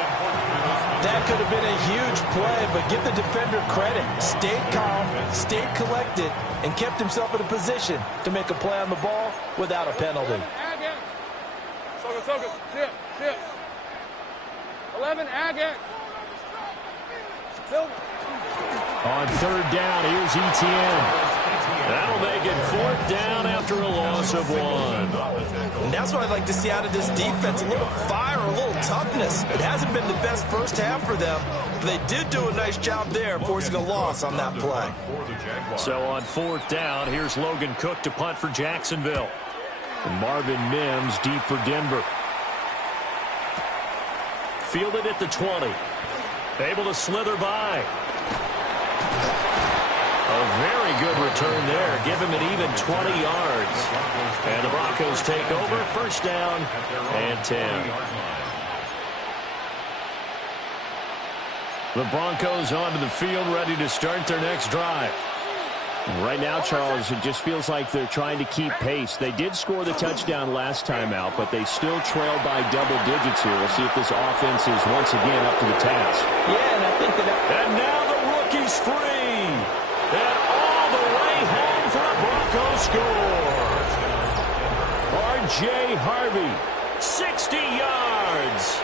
That could have been a huge play, but give the defender credit. Stayed calm, stayed collected, and kept himself in a position to make a play on the ball without a penalty. Soga. Chip. 11, Agate. Silver. On 3rd down, here's Etienne. That'll make it 4th down after a loss of 1. And that's what I'd like to see out of this defense, a little fire, a little toughness. It hasn't been the best first half for them, but they did do a nice job there, forcing a loss on that play. So on 4th down, here's Logan Cook to punt for Jacksonville. And Marvin Mims deep for Denver. Fielded at the 20. Able to slither by. A very good return there. Give him an even 20 yards. And the Broncos take over. 1st down and 10. The Broncos onto the field, ready to start their next drive. Right now, Charles, it just feels like they're trying to keep pace. They did score the touchdown last time out, but they still trail by double digits here. We'll see if this offense is once again up to the task. Yeah, and I think that... And now the rookie's free. And all the way home for a Broncos score. R.J. Harvey, 60 yards.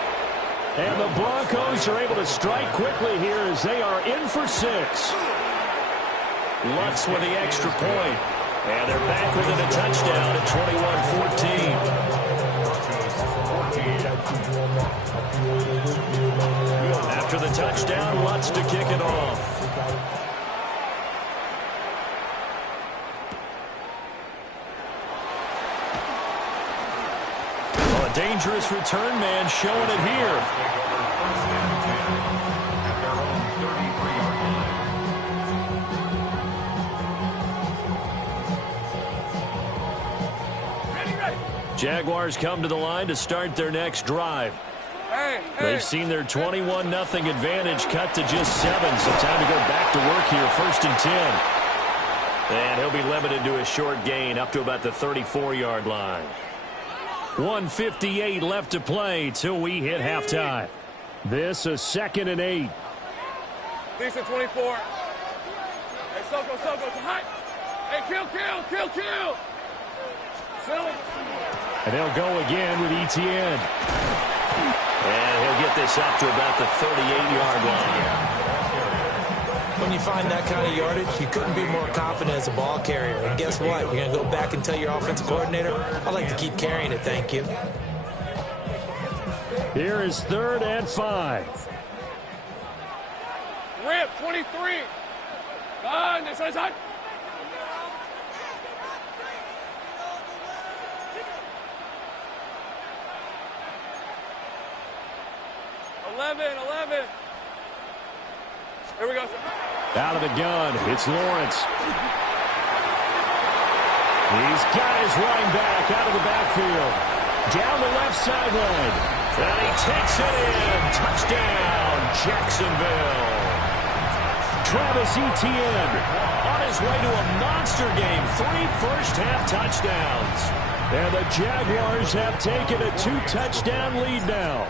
And the Broncos are able to strike quickly here as they are in for 6. Lutz with the extra point. And they're back within a touchdown at 21-14. After the touchdown, Lutz to kick it off. Oh, a dangerous return man showing it here. Jaguars come to the line to start their next drive. They've seen their 21-0 advantage cut to just 7, so time to go back to work here. 1st and 10. And he'll be limited to a short gain up to about the 34-yard line. 1:58 left to play till we hit halftime. This is 2nd and 8. Decent 24. Hey, Soko, hot. Hey, kill. Silly. And they'll go again with Etienne. And he'll get this up to about the 38-yard line. When you find that kind of yardage, you couldn't be more confident as a ball carrier. And guess what? You're going to go back and tell your offensive coordinator, I'd like to keep carrying it, thank you. Here is 3rd and 5. Rip, 23. This is hot. 11. Here we go, sir. Out of the gun, it's Lawrence. He's got his running back out of the backfield. Down the left sideline. And he takes it in. Touchdown, Jacksonville. Travis Etienne on his way to a monster game. 3 first-half touchdowns. And the Jaguars have taken a 2-touchdown lead now.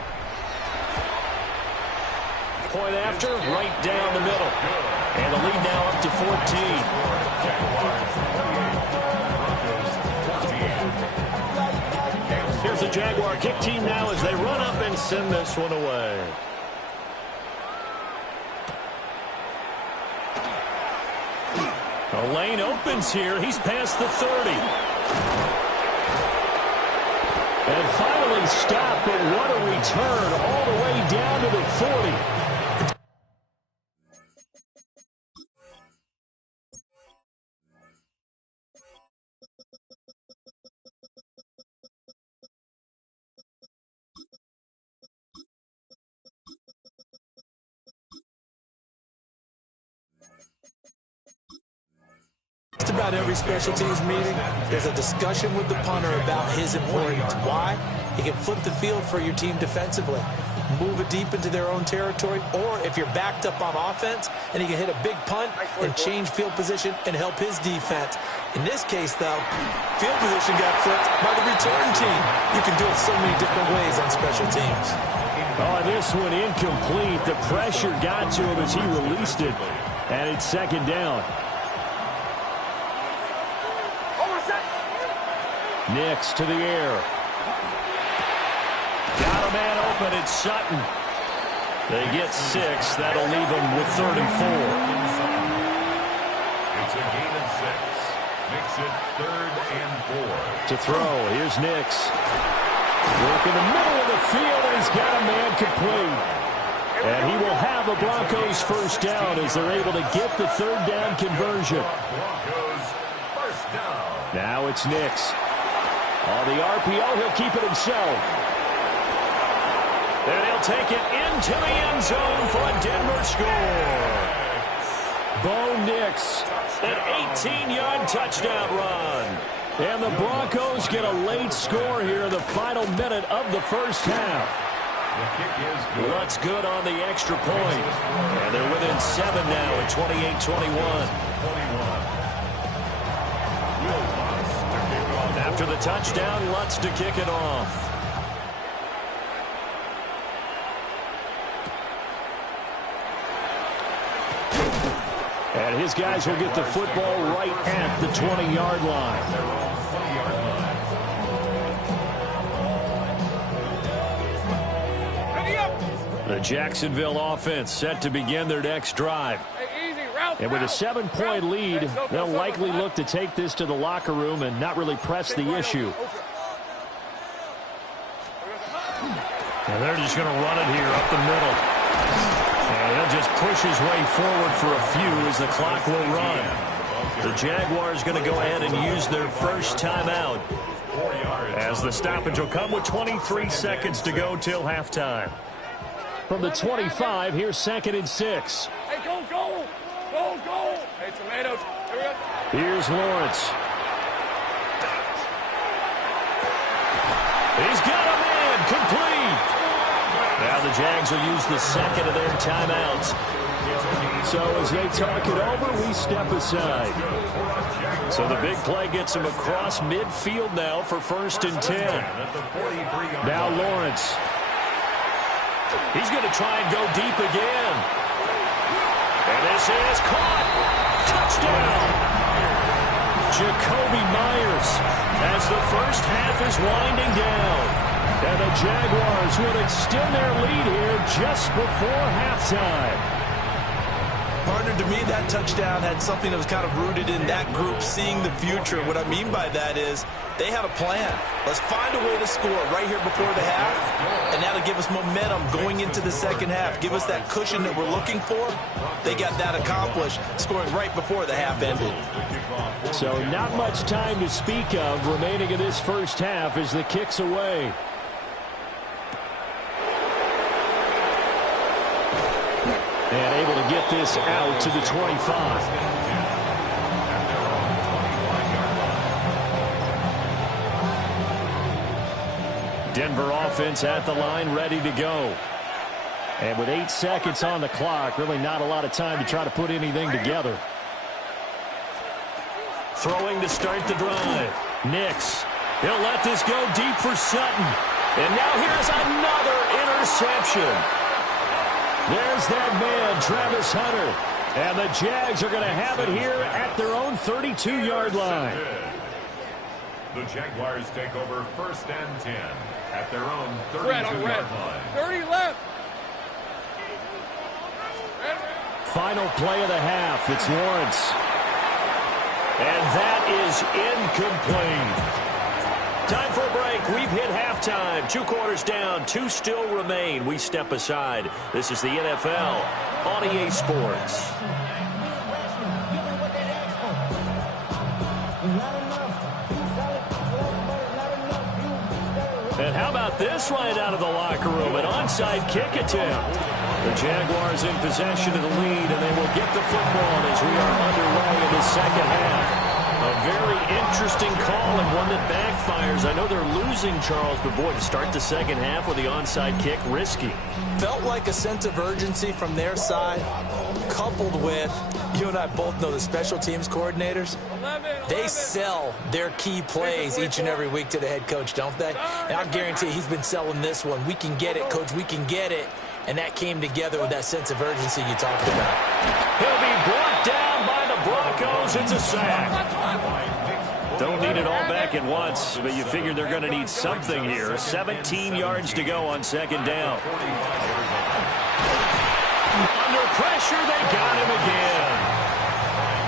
Point after, right down the middle. And the lead now up to 14. Here's the Jaguar kick team now as they run up and send this one away. The lane opens here. He's past the 30. And finally stopped, but what a return all the way down to the 40. Just about every special teams meeting, there's a discussion with the punter about his importance. Why? He can flip the field for your team defensively, move it deep into their own territory, or if you're backed up on offense, and he can hit a big punt and change field position and help his defense. In this case, though, field position got flipped by the return team. You can do it so many different ways on special teams. Oh, this one incomplete. The pressure got to him as he released it, and it's second down. Nix to the air. Got a man open. It's Sutton. They get 6. That'll leave them with 3rd and 4. It's a gain of 6. Makes it 3rd and 4. To throw. Here's Nix. Work in the middle of the field, and he's got a man complete. And he will have the Broncos first down as they're able to get the 3rd down conversion. Broncos first down. Now it's Nix. On the RPO, he'll keep it himself. And he'll take it into the end zone for a Denver score. Bo Nix, an 18-yard touchdown run. And the Broncos get a late score here in the final minute of the first half. The kick is good. Lutz good on the extra point. And they're within 7 now at 28-21. After the touchdown, Lutz to kick it off. And his guys will get the football right at the 20-yard line. The Jacksonville offense set to begin their next drive. And with a 7-point lead, they'll likely look to take this to the locker room and not really press the issue. And they're just going to run it here up the middle. And he'll just push his way forward for a few as the clock will run. The Jaguars going to go ahead and use their first timeout, as the stoppage will come with 23 seconds to go till halftime. From the 25, here's 2nd and 6. Hey, go, go! Go, go! Hey, tomatoes. Here we go. Here's Lawrence. He's got a man complete. Now the Jags will use the second of their timeouts. So as they talk it over, we step aside. So the big play gets him across midfield now for 1st and 10. Now Lawrence. He's going to try and go deep again. And this is caught. Touchdown. Jakobi Meyers as the first half is winding down. And the Jaguars will extend their lead here just before halftime. Partner, to me, that touchdown had something that was kind of rooted in that group seeing the future. What I mean by that is they had a plan. Let's find a way to score right here before the half, and that'll give us momentum going into the second half. Give us that cushion that we're looking for. They got that accomplished, scoring right before the half ended. So not much time to speak of remaining in this first half as the kick's away. And able to get this out to the 25. Denver offense at the line, ready to go. And with 8 seconds on the clock, really not a lot of time to try to put anything together. Throwing to start the drive. Nix. He'll let this go deep for Sutton. And now here's another interception. There's that man, Travis Hunter. And the Jags are going to have it here at their own 32-yard line. The Jaguars take over 1st and 10 at their own 32-yard line. 30 left. Final play of the half. It's Lawrence. And that is incomplete. Time for a break. We've hit halftime. halftime. 2 quarters down, 2 still remain. We step aside. This is the NFL on EA Sports. And how about this right out of the locker room? An onside kick attempt. The Jaguars in possession of the lead, and they will get the football as we are underway in the second half. A very interesting call and one that backfires. I know they're losing, Charles, but boy, to start the second half with the onside kick, risky. Felt like a sense of urgency from their side, coupled with, you and I both know the special teams coordinators, they sell their key plays each and every week to the head coach, don't they? And I guarantee he's been selling this one. We can get it, coach, we can get it. And that came together with that sense of urgency you talked about. He'll be brought down by the Broncos. It's a sack. Don't need it all back at once, but you figure they're going to need something here. 17 yards to go on second down. Under pressure, they got him again.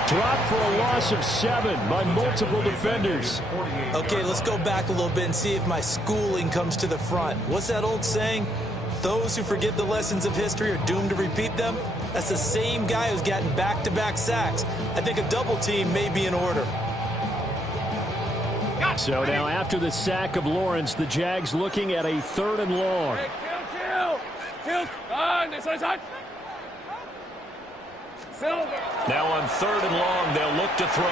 Dropped for a loss of 7 by multiple defenders. Okay, let's go back a little bit and see if my schooling comes to the front. What's that old saying? Those who forget the lessons of history are doomed to repeat them. That's the same guy who's gotten back-to-back sacks. I think a double team may be in order. So now after the sack of Lawrence, the Jags looking at a 3rd and long. Now on 3rd and long, they'll look to throw.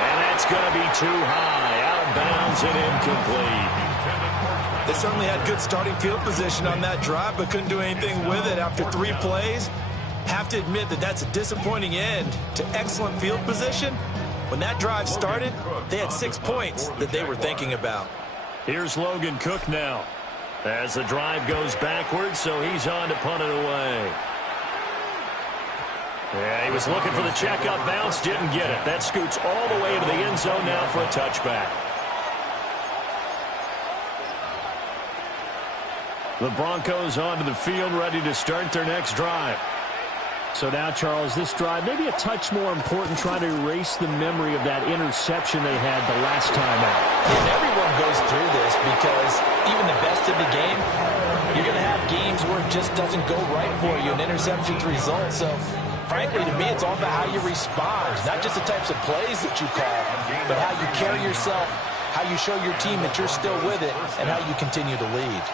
And that's going to be too high. Out of bounds and incomplete. They certainly had good starting field position on that drive, but couldn't do anything with it after 3 plays. Have to admit that that's a disappointing end to excellent field position. When that drive started, they had 6 points that they were thinking about. Here's Logan Cook now as the drive goes backwards, so he's on to punt it away. Yeah, he was looking for the checkup bounce, didn't get it. That scoots all the way into the end zone now for a touchback. The Broncos onto the field, ready to start their next drive. So now, Charles, this drive maybe a touch more important, trying to erase the memory of that interception they had the last time out. And everyone goes through this because even the best of the game, you're going to have games where it just doesn't go right for you, an interception's result. So, frankly, to me, it's all about how you respond, not just the types of plays that you call, but how you carry yourself, how you show your team that you're still with it, and how you continue to lead.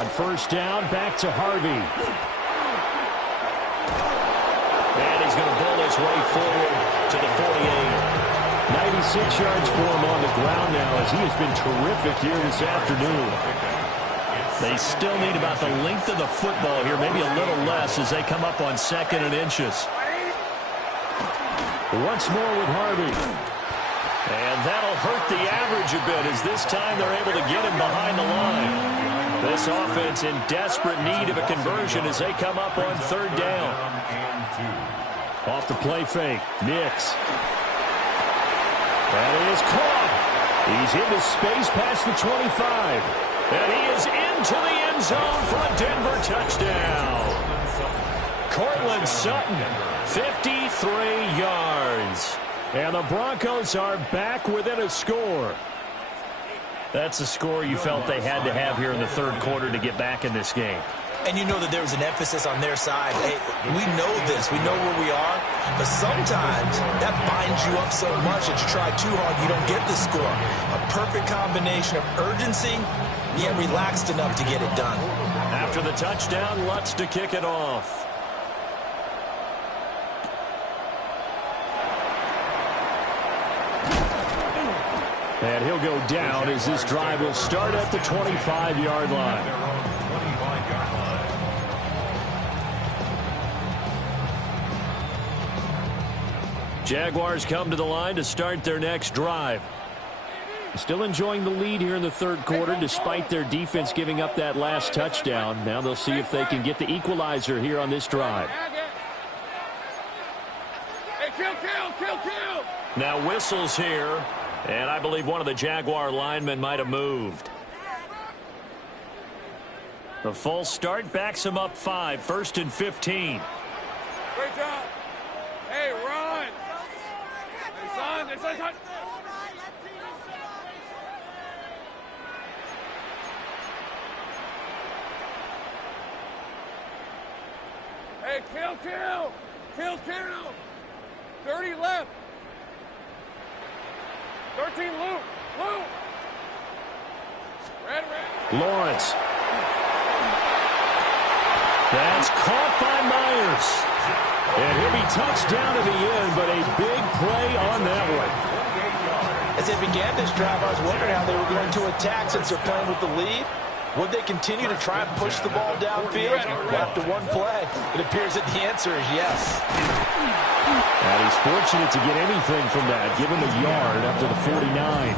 On first down, back to Harvey. And he's going to bull his way forward to the 48. 96 yards for him on the ground now as he has been terrific here this afternoon. They still need about the length of the football here, maybe a little less as they come up on 2nd and inches. Once more with Harvey. And that'll hurt the average a bit as this time they're able to get him behind the line. This offense in desperate need of a conversion as they come up on 3rd down. Off the play fake, Nix. And he is caught. He's into space past the 25. And he is into the end zone for a Denver touchdown. Cortland Sutton, 53 yards. And the Broncos are back within a score. That's a score you felt they had to have here in the 3rd quarter to get back in this game. And you know that there was an emphasis on their side. Hey, we know this. We know where we are. But sometimes that binds you up so much that you try too hard, you don't get the score. A perfect combination of urgency, yet relaxed enough to get it done. After the touchdown, Lutz to kick it off. And he'll go down as this drive will start at the 25-yard line. Jaguars come to the line to start their next drive. Still enjoying the lead here in the 3rd quarter despite their defense giving up that last touchdown. Now they'll see if they can get the equalizer here on this drive. Now whistles here. And I believe one of the Jaguar linemen might have moved. The false start backs him up 5, 1st and 15. Great job. Hey, run. Hey, son. Hey, kill. Dirty left. 13 loop. Red. Lawrence. That's caught by Myers. And he'll be touched down to the end, but a big play on that one. As they began this drive, I was wondering how they were going to attack since they're playing with the lead. Would they continue to try and push the ball downfield? Well, after one play, it appears that the answer is yes. And he's fortunate to get anything from that, give him a yard after the 49.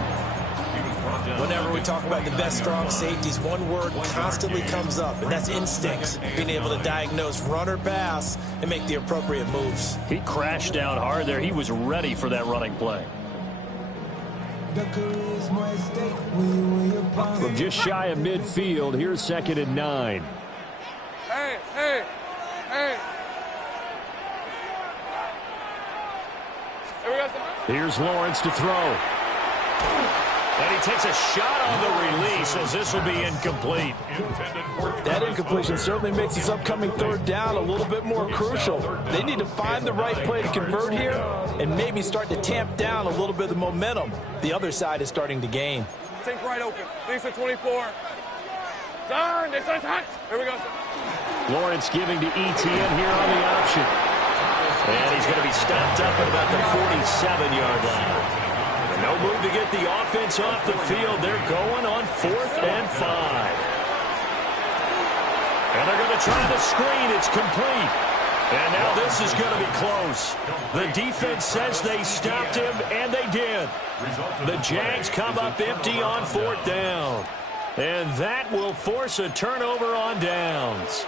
Whenever we talk about the best strong safeties, one word constantly comes up, and that's instincts. Being able to diagnose run or pass and make the appropriate moves. He crashed down hard there. He was ready for that running play. From just shy of midfield, here's 2nd and 9. Hey. Here's Lawrence to throw. And he takes a shot on the release as this will be incomplete. That incompletion certainly makes this upcoming 3rd down a little bit more crucial. They need to find the right play to convert here and maybe start to tamp down a little bit of the momentum the other side is starting to gain. Take right open. Lisa 24. Darn, this is hot. Here we go. Lawrence giving to Etienne here on the option. And he's going to be stopped up at about the 47-yard line. No move to get the offense off the field. They're going on 4th and 5. And they're going to try the screen. It's complete. And now this is going to be close. The defense says they stopped him, and they did. The Jags come up empty on 4th down. And that will force a turnover on downs.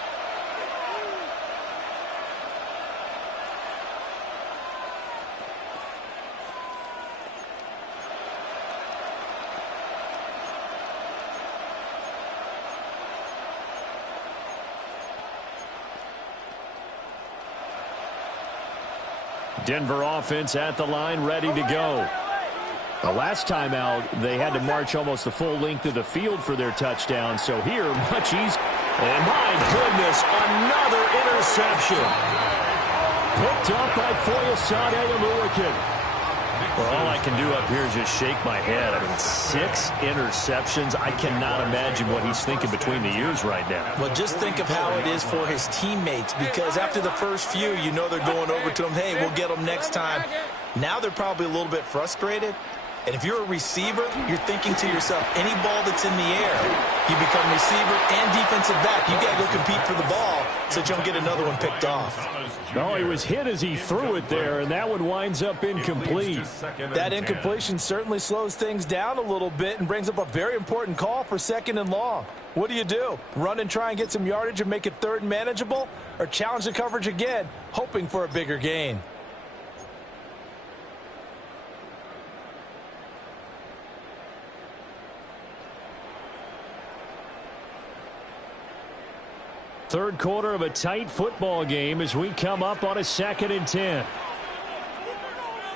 Denver offense at the line, ready to go. The last time out, they had to march almost the full length of the field for their touchdown. So here, much easier. And my goodness, another interception. Picked up by Foyesade Oluwakin. Well, all I can do up here is just shake my head. I mean, 6 interceptions. I cannot imagine what he's thinking between the ears right now. Well, just think of how it is for his teammates, because after the first few, you know they're going over to him, hey, we'll get them next time. Now they're probably a little bit frustrated. And if you're a receiver, you're thinking to yourself, any ball that's in the air, you become receiver and defensive back. You got to go compete for the ball so that you don't get another one picked off. No, he was hit as he threw it there, and that one winds up incomplete. That incompletion certainly slows things down a little bit and brings up a very important call for 2nd and long. What do? Run and try and get some yardage and make it 3rd and manageable, or challenge the coverage again, hoping for a bigger gain? Third quarter of a tight football game as we come up on a 2nd and 10.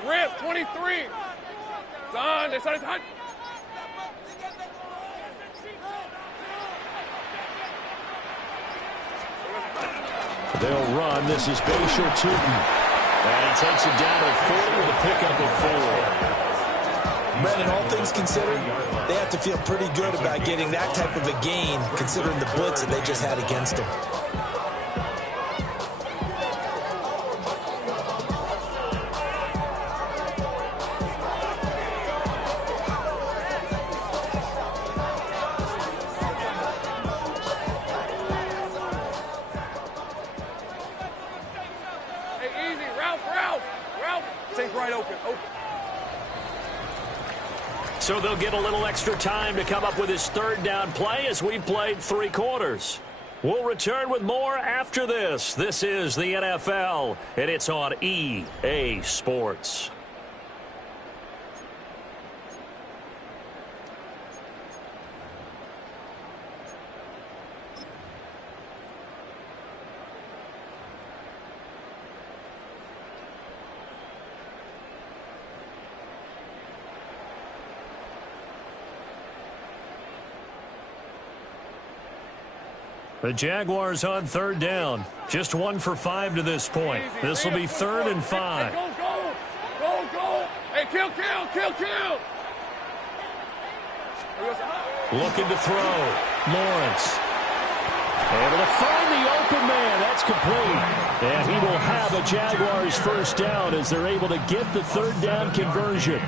Rip, 23. Don, this is hot. They'll run. This is Bashir Tootin. And he takes it down to 4 with a pickup of 4. Brandon, all things considered, they have to feel pretty good about getting that type of a gain, considering the blitz that they just had against them. Hey, easy. Ralph. Take right open. So they'll get a little extra time to come up with his 3rd down play as we've played 3 quarters. We'll return with more after this. This is the NFL, and it's on EA Sports. The Jaguars on third down. Just 1 for 5 to this point. This will be 3rd and 5. Go, go, go, go. Hey, kill, kill, kill, kill. Looking to throw. Lawrence. Able to find the open man. That's complete. And he will have a Jaguars first down as they're able to get the third down conversion.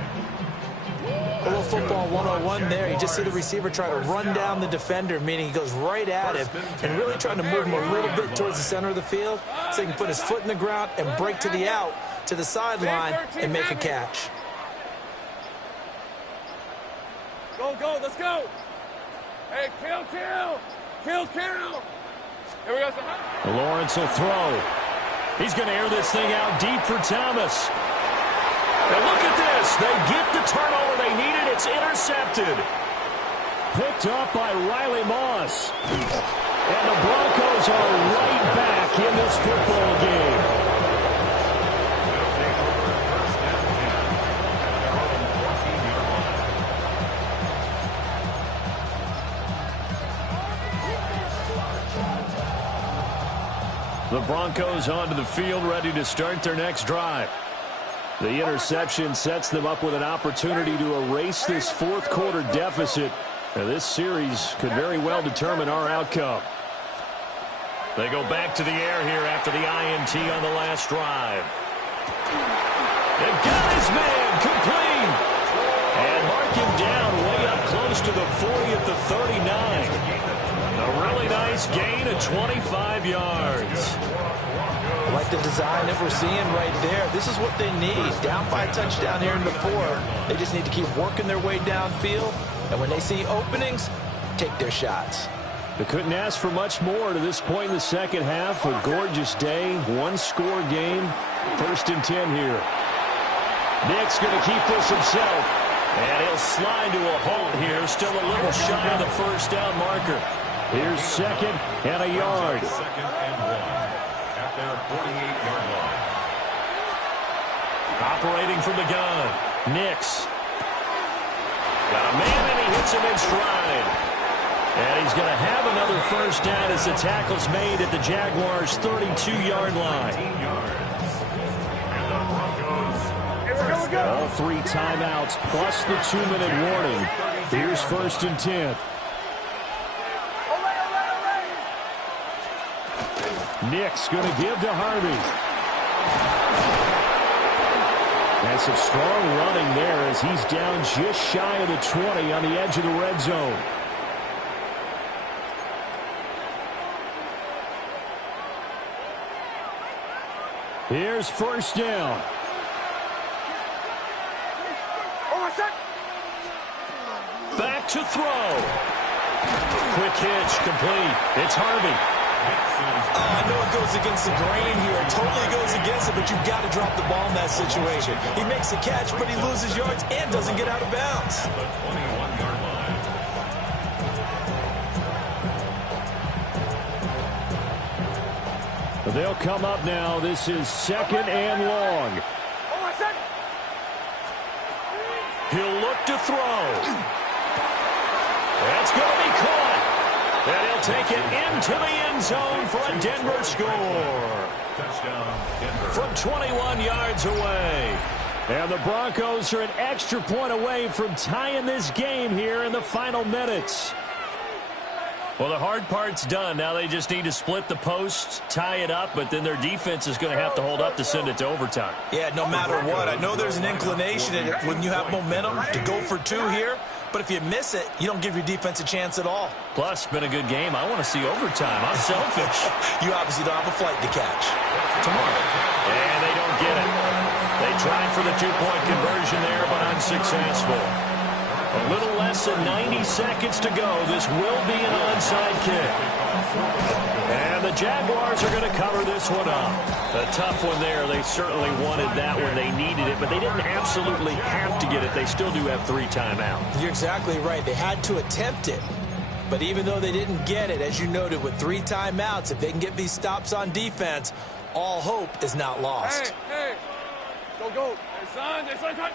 A little football 101 there. You just see the receiver try to run down the defender, meaning he goes right at him and really trying to move him a little bit towards the center of the field so he can put his foot in the ground and break to the out, to the sideline, and make a catch. Go, go, let's go. Hey, kill, kill. Kill, kill. Here we go. Lawrence will throw. He's going to air this thing out deep for Thomas. And look at this. They get the turnover they needed. It's intercepted. Picked up by Riley Moss. And the Broncos are right back in this football game. The Broncos onto the field, ready to start their next drive. The interception sets them up with an opportunity to erase this fourth quarter deficit. Now, this series could very well determine our outcome. They go back to the air here after the INT on the last drive. And got his man complete. And mark him down way up close to the 40 at the 39. A really nice gain of 25 yards. I like the design that we're seeing right there. This is what they need. Down by a touchdown here in the 4. They just need to keep working their way downfield. And when they see openings, take their shots. They couldn't ask for much more to this point in the second half. A gorgeous day, one-score game. 1st and 10 here. Nick's going to keep this himself. And he'll slide to a halt here. Still a little shy of the first down marker. Here's 2nd and a yard. 2nd and 1 at their 48-yard line. Operating from the gun. Nix. Got a man and he hits him in stride. And he's going to have another first down as the tackle's made at the Jaguars' 32-yard line. All 3 timeouts plus the 2-minute warning. Here's 1st and 10. Nick's going to give to Harvey. And some strong running there as he's down just shy of the 20 on the edge of the red zone. Here's 1st down. Back to throw. Quick hitch, complete. It's Harvey. I know it goes against the grain here. It totally goes against it, but you've got to drop the ball in that situation. He makes the catch, but he loses yards and doesn't get out of bounds. They'll come up now. This is 2nd and long. He'll look to throw. That's going to be caught. And he'll take it into the end zone for a Denver score. Touchdown, Denver. From 21 yards away. And the Broncos are an extra point away from tying this game here in the final minutes. Well, the hard part's done. Now they just need to split the post, tie it up, but then their defense is going to have to hold up to send it to overtime. Yeah, no matter what. I know there's an inclination when you have momentum to go for 2 here, but if you miss it, you don't give your defense a chance at all. Plus, been a good game. I want to see overtime. I'm selfish. You obviously don't have a flight to catch. Tomorrow. And they don't get it. They tried for the 2-point conversion there, but unsuccessful. A little less than 90 seconds to go. This will be an onside kick. And the Jaguars are going to cover this one up. A tough one there. They certainly wanted that when they needed it, but they didn't absolutely have to get it. They still do have 3 timeouts. You're exactly right. They had to attempt it. But even though they didn't get it, as you noted, with 3 timeouts, if they can get these stops on defense, all hope is not lost. Hey, go, go. Hey, son, son.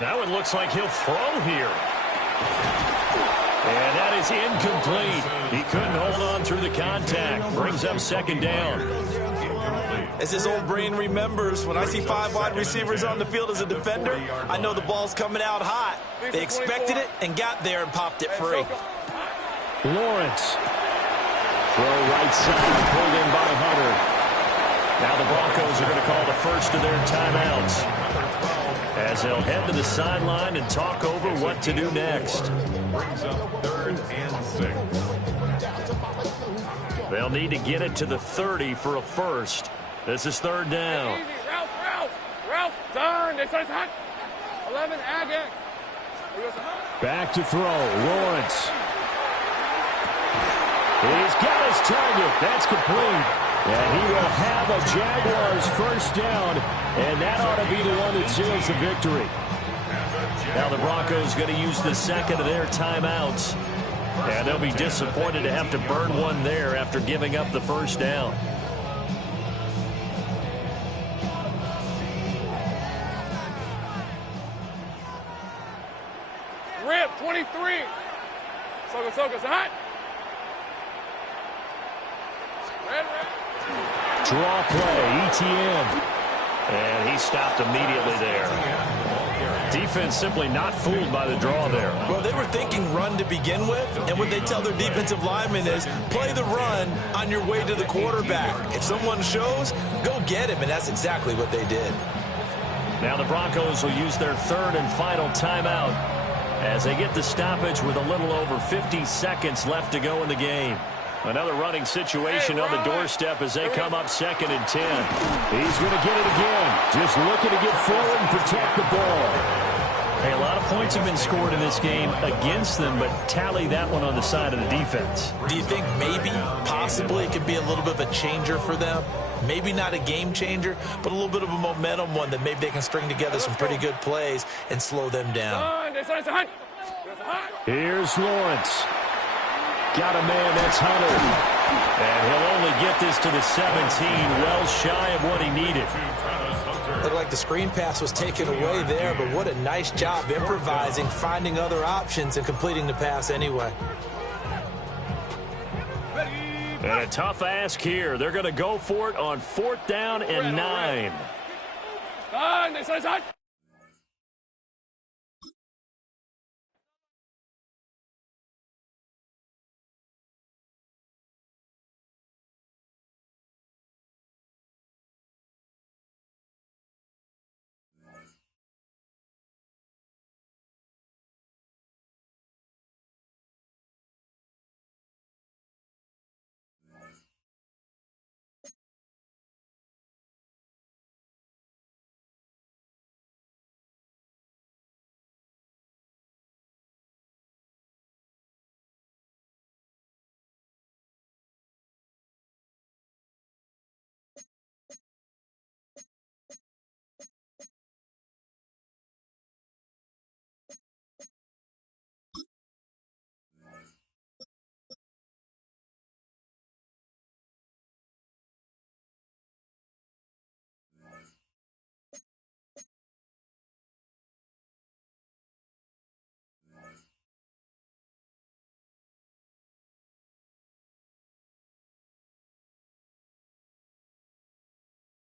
That one looks like he'll throw here. And that is incomplete. He couldn't hold on through the contact. Brings up second down. As his old brain remembers, when I see 5 wide receivers on the field as a defender, I know the ball's coming out hot. They expected it and got there and popped it free. Lawrence. Throw right side, pulled in by Hunter. Now the Broncos are going to call the first of their timeouts, as they'll head to the sideline and talk over what to do next. Brings up 3rd and 6. They'll need to get it to the 30 for a first. This is 3rd down. Ralph, turn. They say it's hot. 11, Agate. Back to throw. Lawrence. He's got his target. That's complete. And he will have a Jaguars first down, and that ought to be the one that seals the victory. Now the Broncos going to use the second of their timeouts, and they'll be disappointed to have to burn one there after giving up the first down. Rip, 23. Soka, hot. Red. Draw play, ETN. And he stopped immediately there. Defense simply not fooled by the draw there. Well, they were thinking run to begin with, and what they tell their defensive linemen is play the run on your way to the quarterback. If someone shows, go get him, and that's exactly what they did. Now the Broncos will use their 3rd and final timeout as they get the stoppage with a little over 50 seconds left to go in the game. Another running situation on the doorstep as they come up 2nd and 10. He's going to get it again. Just looking to get forward and protect the ball. Hey, a lot of points have been scored in this game against them, but tally that one on the side of the defense. Do you think maybe, possibly, it could be a little bit of a changer for them? Maybe not a game changer, but a little bit of a momentum one that maybe they can string together some pretty good plays and slow them down. Here's Lawrence. Got a man, that's Hunter. And he'll only get this to the 17, well shy of what he needed. Looked like the screen pass was taken away there, but what a nice job improvising, finding other options, and completing the pass anyway. And a tough ask here. They're going to go for it on 4th down and 9. They say it's hot.